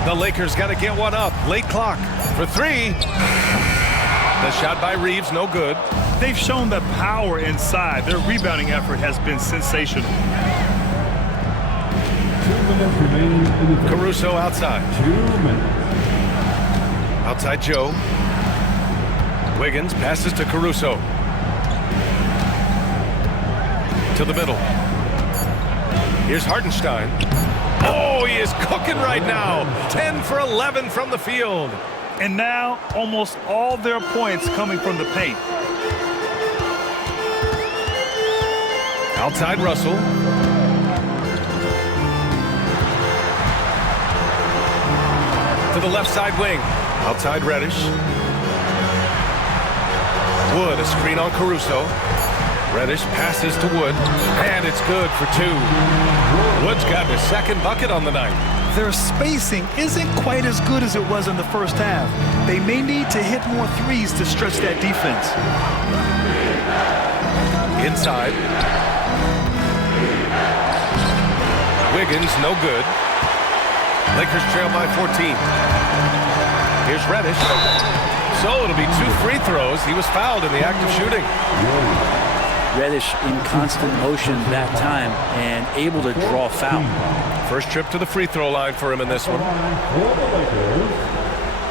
The Lakers got to get one up. Late clock for 3. The shot by Reeves, no good. They've shown the power inside. Their rebounding effort has been sensational. 2 minutes remaining in the Caruso outside. 2 minutes. Outside Joe. Wiggins passes to Caruso. To the middle. Here's Hartenstein. Oh, he is cooking right now. 10 for 11 from the field. And now almost all their points coming from the paint. Outside Russell. To the left side wing. Outside Reddish. Wood, a screen on Caruso. Reddish passes to Wood. And it's good for 2. Wood's got his second bucket on the night. Their spacing isn't quite as good as it was in the first half. They may need to hit more threes to stretch that defense. Inside. Wiggins, no good. Lakers trail by 14. Here's Reddish. So it'll be 2 free throws. He was fouled in the act of shooting. Reddish in constant motion that time and able to draw a foul. First trip to the free throw line for him in this one. For the Lakers,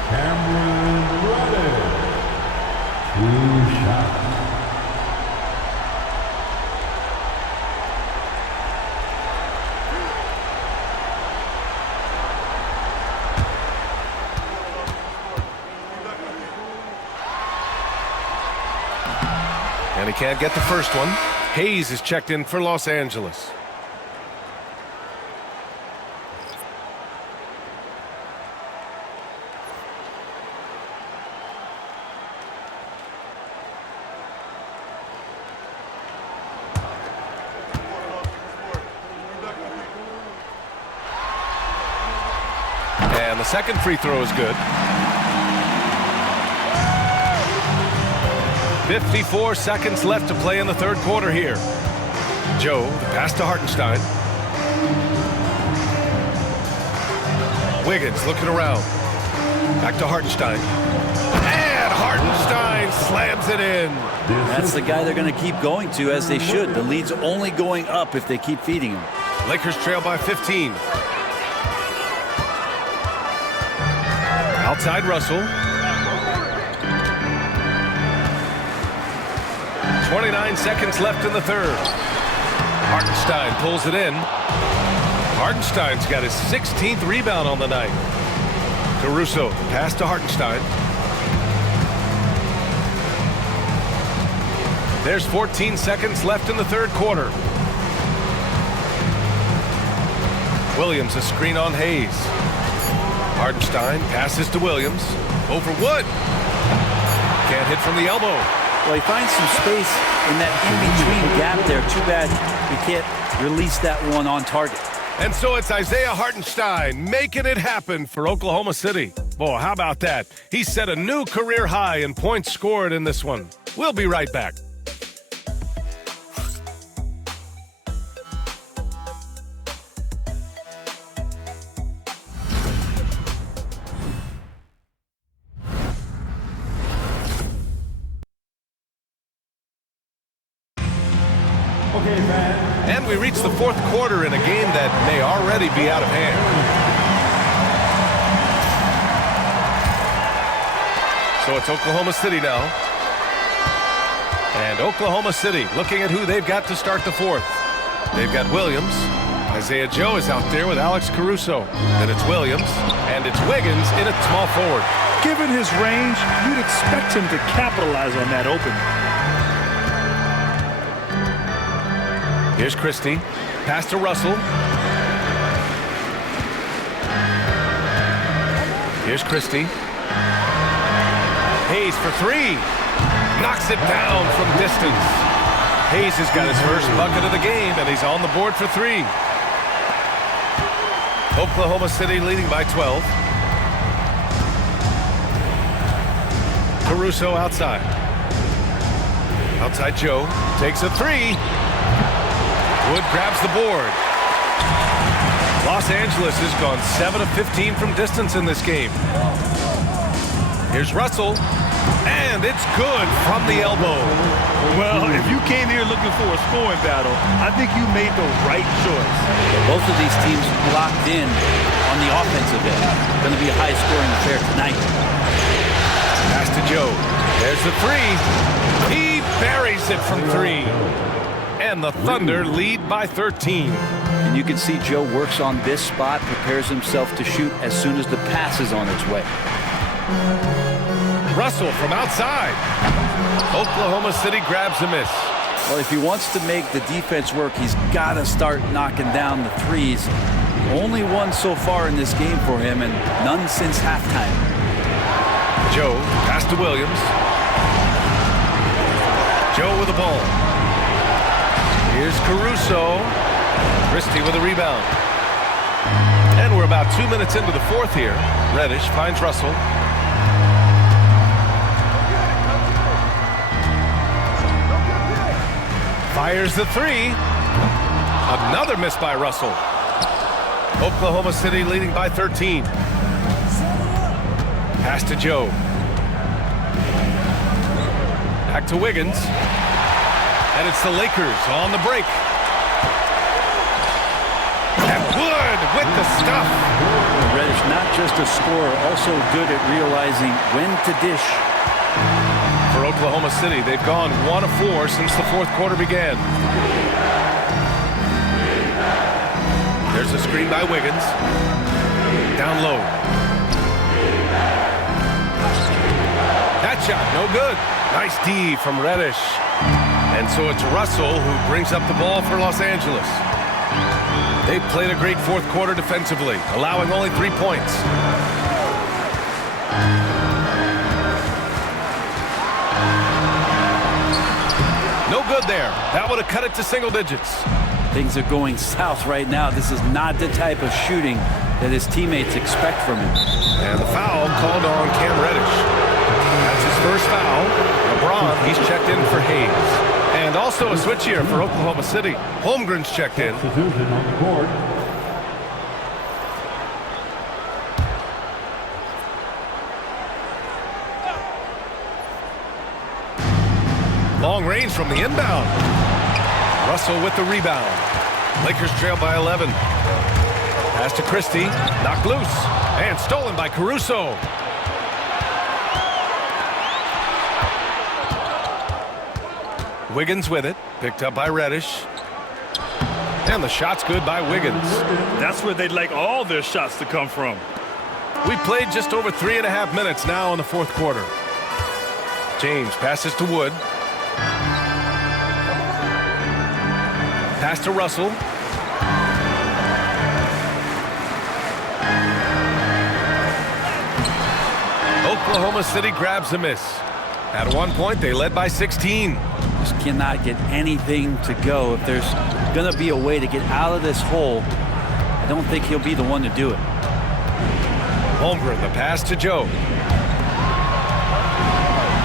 Cameron Reddish. 2 shots. And he can't get the first one. Hayes is checked in for Los Angeles. And the second free throw is good. 54 seconds left to play in the third quarter here. Joe, the pass to Hartenstein. Wiggins looking around. Back to Hartenstein. And Hartenstein slams it in. That's the guy they're going to keep going to, as they should. The lead's only going up if they keep feeding him. Lakers trail by 15. Outside Russell. 29 seconds left in the third. Hartenstein pulls it in. Hartenstein's got his 16th rebound on the night. Caruso, pass to Hartenstein. There's 14 seconds left in the third quarter. Williams, a screen on Hayes. Hartenstein passes to Williams. Over Wood. Can't hit from the elbow. Well, he finds some space in that in-between gap there. Too bad he can't release that one on target. And so it's Isaiah Hartenstein making it happen for Oklahoma City. Boy, how about that? He set a new career high in points scored in this one. We'll be right back. And we reach the fourth quarter in a game that may already be out of hand. So it's Oklahoma City now. And Oklahoma City looking at who they've got to start the fourth. They've got Williams. Isaiah Joe is out there with Alex Caruso. Then it's Williams, and it's Wiggins in at small forward. Given his range, you'd expect him to capitalize on that opening. Here's Christie. Pass to Russell. Here's Christie. Hayes for three. Knocks it down from distance. Hayes has got his first bucket of the game, and he's on the board for three. Oklahoma City leading by 12. Caruso outside. Outside Joe. Takes a three. Wood grabs the board. Los Angeles has gone 7 of 15 from distance in this game. Here's Russell. And it's good from the elbow. Well, if you came here looking for a scoring battle, I think you made the right choice. Both of these teams locked in on the offensive end. Going to be a high-scoring affair tonight. Pass to Joe. There's the three. He buries it from three. And the Thunder lead by 13. And you can see Joe works on this spot, prepares himself to shoot as soon as the pass is on its way. Russell from outside. Oklahoma City grabs a miss. Well, if he wants to make the defense work, he's got to start knocking down the threes. Only one so far in this game for him, and none since halftime. Joe, pass to Williams. Joe with the ball. Here's Caruso. Christie with a rebound. And we're about 2 minutes into the fourth here. Reddish finds Russell. Fires the three. Another miss by Russell. Oklahoma City leading by 13. Pass to Joe. Back to Wiggins. And it's the Lakers on the break. And Wood with the stuff. Reddish, not just a scorer, also good at realizing when to dish. For Oklahoma City, they've gone 1 of 4 since the fourth quarter began. There's a screen by Wiggins. Down low. That shot, no good. Nice D from Reddish. And so it's Russell who brings up the ball for Los Angeles. They played a great fourth quarter defensively, allowing only 3 points. No good there. That would have cut it to single digits. Things are going south right now. This is not the type of shooting that his teammates expect from him. And the foul called on Cam Reddish. That's his first foul. LeBron, he's checked in for Hayes. And also a switch here for Oklahoma City. Holmgren's checked in. Substitution on the court. Long range from the inbound. Russell with the rebound. Lakers trail by 11. Pass to Christie. Knocked loose. And stolen by Caruso. Wiggins with it. Picked up by Reddish. And the shot's good by Wiggins. That's where they'd like all their shots to come from. We played just over 3.5 minutes now in the fourth quarter. James passes to Wood. Pass to Russell. Oklahoma City grabs the miss. At one point, they led by 16. Just cannot get anything to go. If there's going to be a way to get out of this hole, I don't think he'll be the one to do it. Holmgren, the pass to Joe.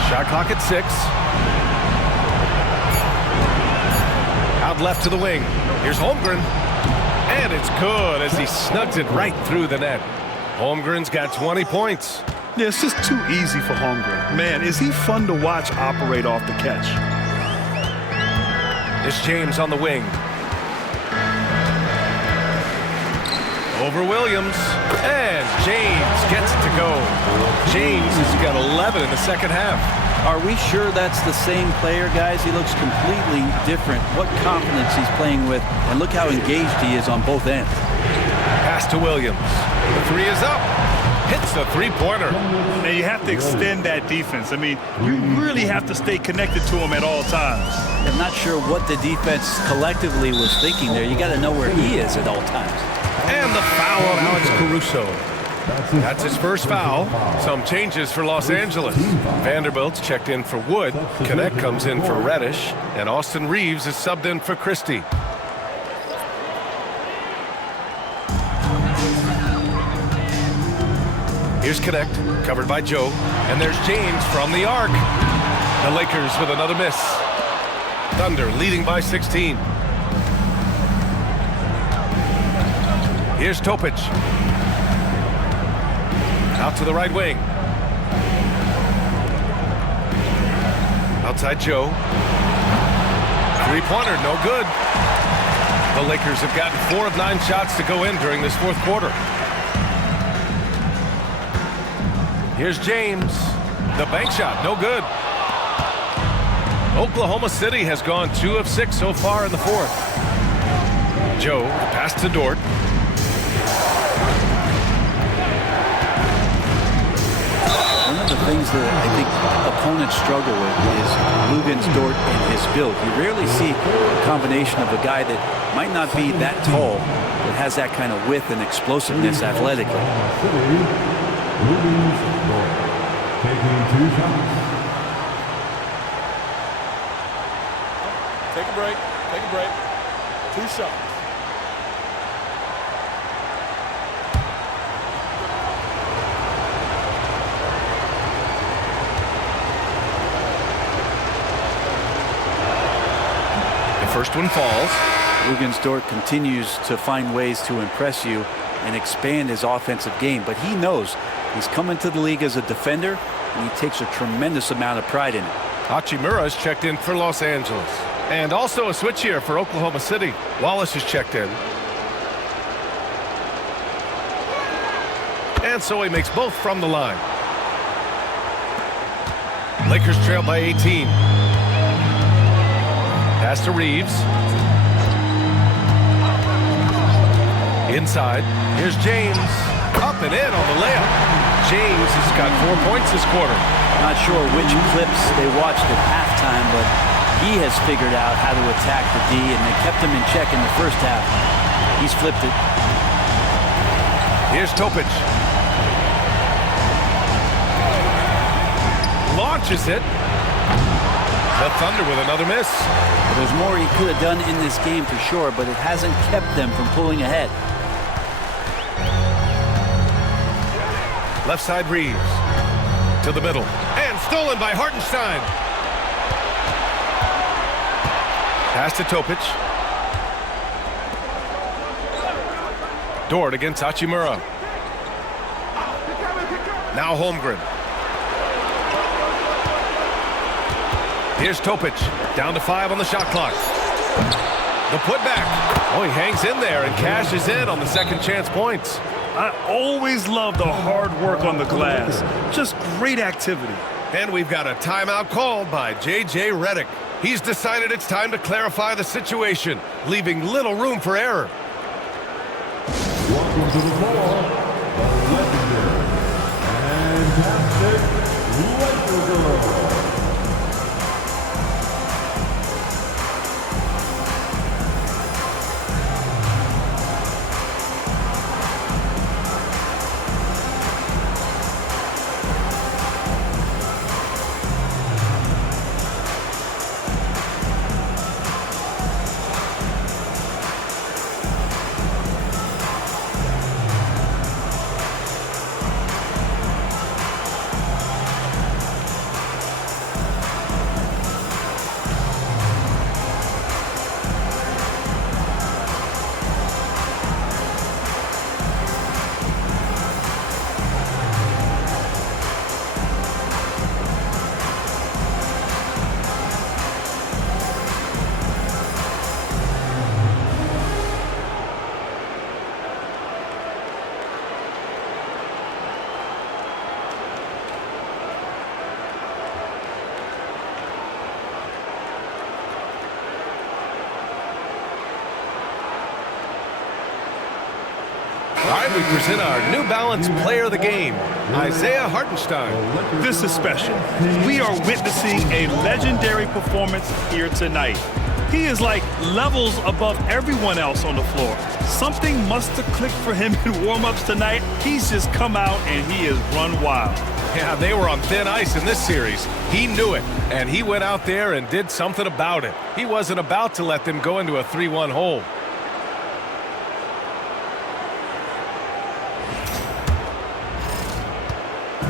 Shot clock at 6. Out left to the wing. Here's Holmgren. And it's good as he snugs it right through the net. Holmgren's got 20 points. Yeah, it's just too easy for Holmgren. Man, is he fun to watch operate off the catch. It's James on the wing. Over Williams, and James gets it to go. James has got 11 in the second half. Are we sure that's the same player, guys? He looks completely different. What confidence he's playing with, and look how engaged he is on both ends. Pass to Williams. The three is up. Hits the three-pointer. Now you have to extend that defense. I mean, you really have to stay connected to him at all times. I'm not sure what the defense collectively was thinking there. You got to know where he is at all times. And the foul on Alex Caruso. That's his first foul. Some changes for Los Angeles. Vanderbilt's checked in for Wood. Connect comes in for Reddish. And Austin Reeves is subbed in for Christie. Here's Connect, covered by Joe. And there's James from the arc. The Lakers with another miss. Thunder leading by 16. Here's Topic. Out to the right wing. Outside Joe. Three-pointer, no good. The Lakers have gotten 4 of 9 shots to go in during this fourth quarter. Here's James. The bank shot, no good. Oklahoma City has gone 2 of 6 so far in the fourth. Joe, pass to Dort. One of the things that I think opponents struggle with is Luguentz, Dort, and his build. You rarely see a combination of a guy that might not be that tall, but has that kind of width and explosiveness athletically. Taking 2 shots. Take a break. Take a break. 2 shots. First one falls. Luguentz Dort continues to find ways to impress you and expand his offensive game, but he knows he's coming to the league as a defender, and he takes a tremendous amount of pride in it. Hachimura is checked in for Los Angeles. And also a switch here for Oklahoma City. Wallace is checked in. And so he makes both from the line. Lakers trail by 18. Pass to Reeves. Inside. Here's James. Up and in on the layup. James has got 4 points this quarter. Not sure which clips they watched at halftime, but he has figured out how to attack the D, and they kept him in check in the first half. He's flipped it. Here's Topic. Launches it. The Thunder with another miss. Well, there's more he could have done in this game for sure, but it hasn't kept them from pulling ahead. Left side Reeves. To the middle. And stolen by Hartenstein. Pass to Topic. Dort against Hachimura. Now Holmgren. Here's Topic. Down to 5 on the shot clock. The putback. Oh, he hangs in there and cashes in on the second chance points. I always love the hard work on the glass. Just great activity. And we've got a timeout called by J.J. Redick. He's decided it's time to clarify the situation, leaving little room for error. Welcome to the floor, the legendary, fantastic Laker girl. All right, we present our New Balance Player of the Game, Isaiah Hartenstein. This is special. We are witnessing a legendary performance here tonight. He is like levels above everyone else on the floor. Something must have clicked for him in warm-ups tonight. He's just come out and he has run wild. Yeah, they were on thin ice in this series. He knew it, and he went out there and did something about it. He wasn't about to let them go into a 3-1 hole.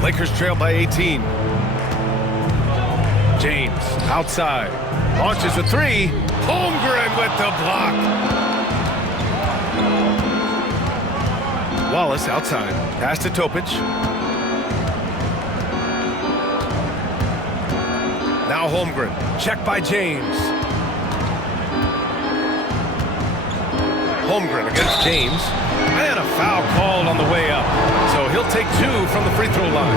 Lakers trail by 18. James outside. Launches a three. Holmgren with the block. Wallace outside. Pass to Topic. Now Holmgren. Check by James. Holmgren against James. And a foul called on the way up. So he'll take 2 from the free throw line.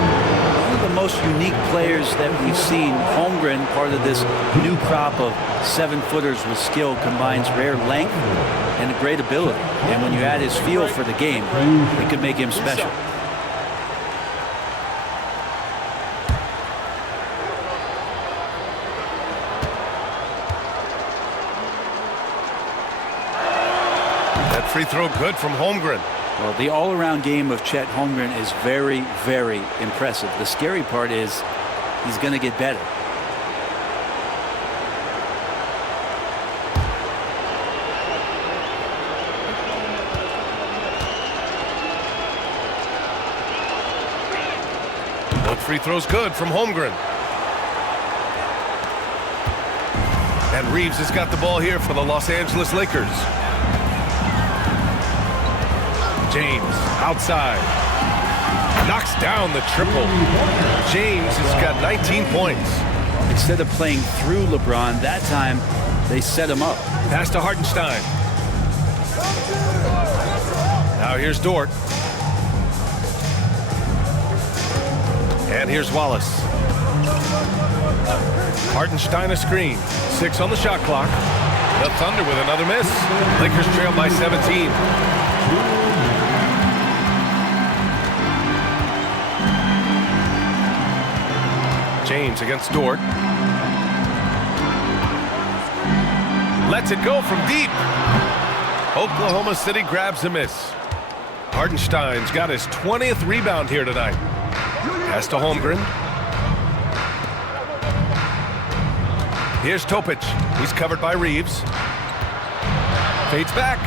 One of the most unique players that we've seen. Holmgren, part of this new crop of 7-footers with skill, combines rare length and a great ability. And when you add his feel for the game, it could make him special. That free throw good from Holmgren. Well, the all-around game of Chet Holmgren is very, very impressive. The scary part is he's going to get better. Both free throws good from Holmgren. And Reeves has got the ball here for the Los Angeles Lakers. James outside. Knocks down the triple. James has got 19 points. Instead of playing through LeBron, that time they set him up. Pass to Hartenstein. Now here's Dort. And here's Wallace. Hartenstein a screen. 6 on the shot clock. The Thunder with another miss. Lakers trail by 17. James against Dort. Lets it go from deep. Oklahoma City grabs a miss. Hartenstein's got his 20th rebound here tonight. Pass to Holmgren. Here's Topic. He's covered by Reeves. Fades back.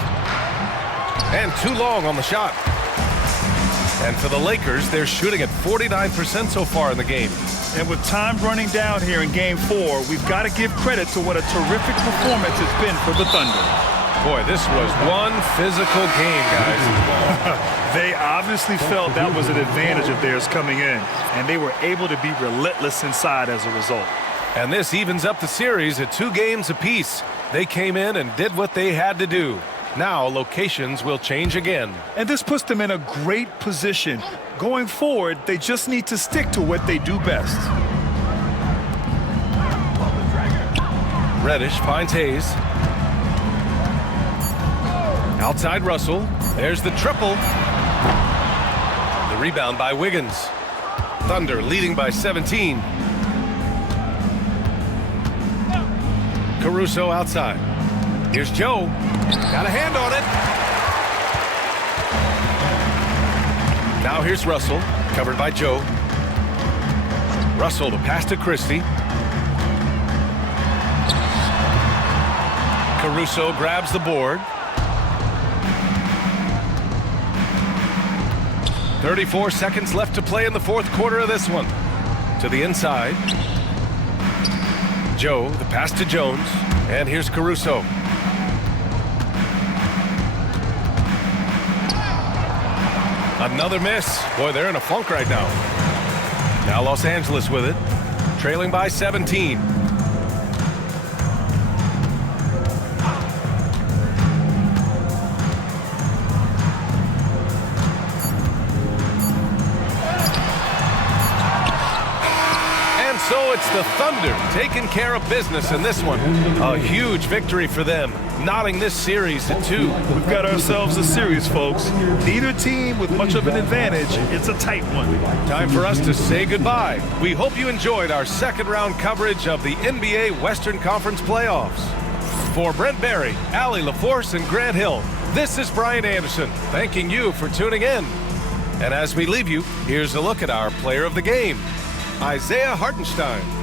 And too long on the shot. And for the Lakers, they're shooting at 49% so far in the game. And with time running down here in Game 4, we've got to give credit to what a terrific performance it's been for the Thunder. Boy, this was one physical game, guys. They obviously felt that was an advantage of theirs coming in, and they were able to be relentless inside as a result. And this evens up the series at 2 games apiece. They came in and did what they had to do. Now locations will change again. And this puts them in a great position. Going forward, they just need to stick to what they do best. Reddish finds Hayes. Outside Russell. There's the triple. The rebound by Wiggins. Thunder leading by 17. Caruso outside. Here's Joe. Got a hand on it. Now here's Russell, covered by Joe. Russell to pass to Christie. Caruso grabs the board. 34 seconds left to play in the 4th quarter of this one. To the inside. Joe, the pass to Jones. And here's Caruso. Another miss. Boy, they're in a funk right now. Now Los Angeles with it. Trailing by 17. And so So it's the Thunder taking care of business in this one. A huge victory for them, knotting this series to 2. We've got ourselves a series, folks. Neither team with much of an advantage. It's a tight one. Time for us to say goodbye. We hope you enjoyed our second round coverage of the NBA Western Conference playoffs. For Brent Berry, Allie LaForce, and Grant Hill, this is Brian Anderson, thanking you for tuning in. And as we leave you, here's a look at our player of the game, Isaiah Hartenstein.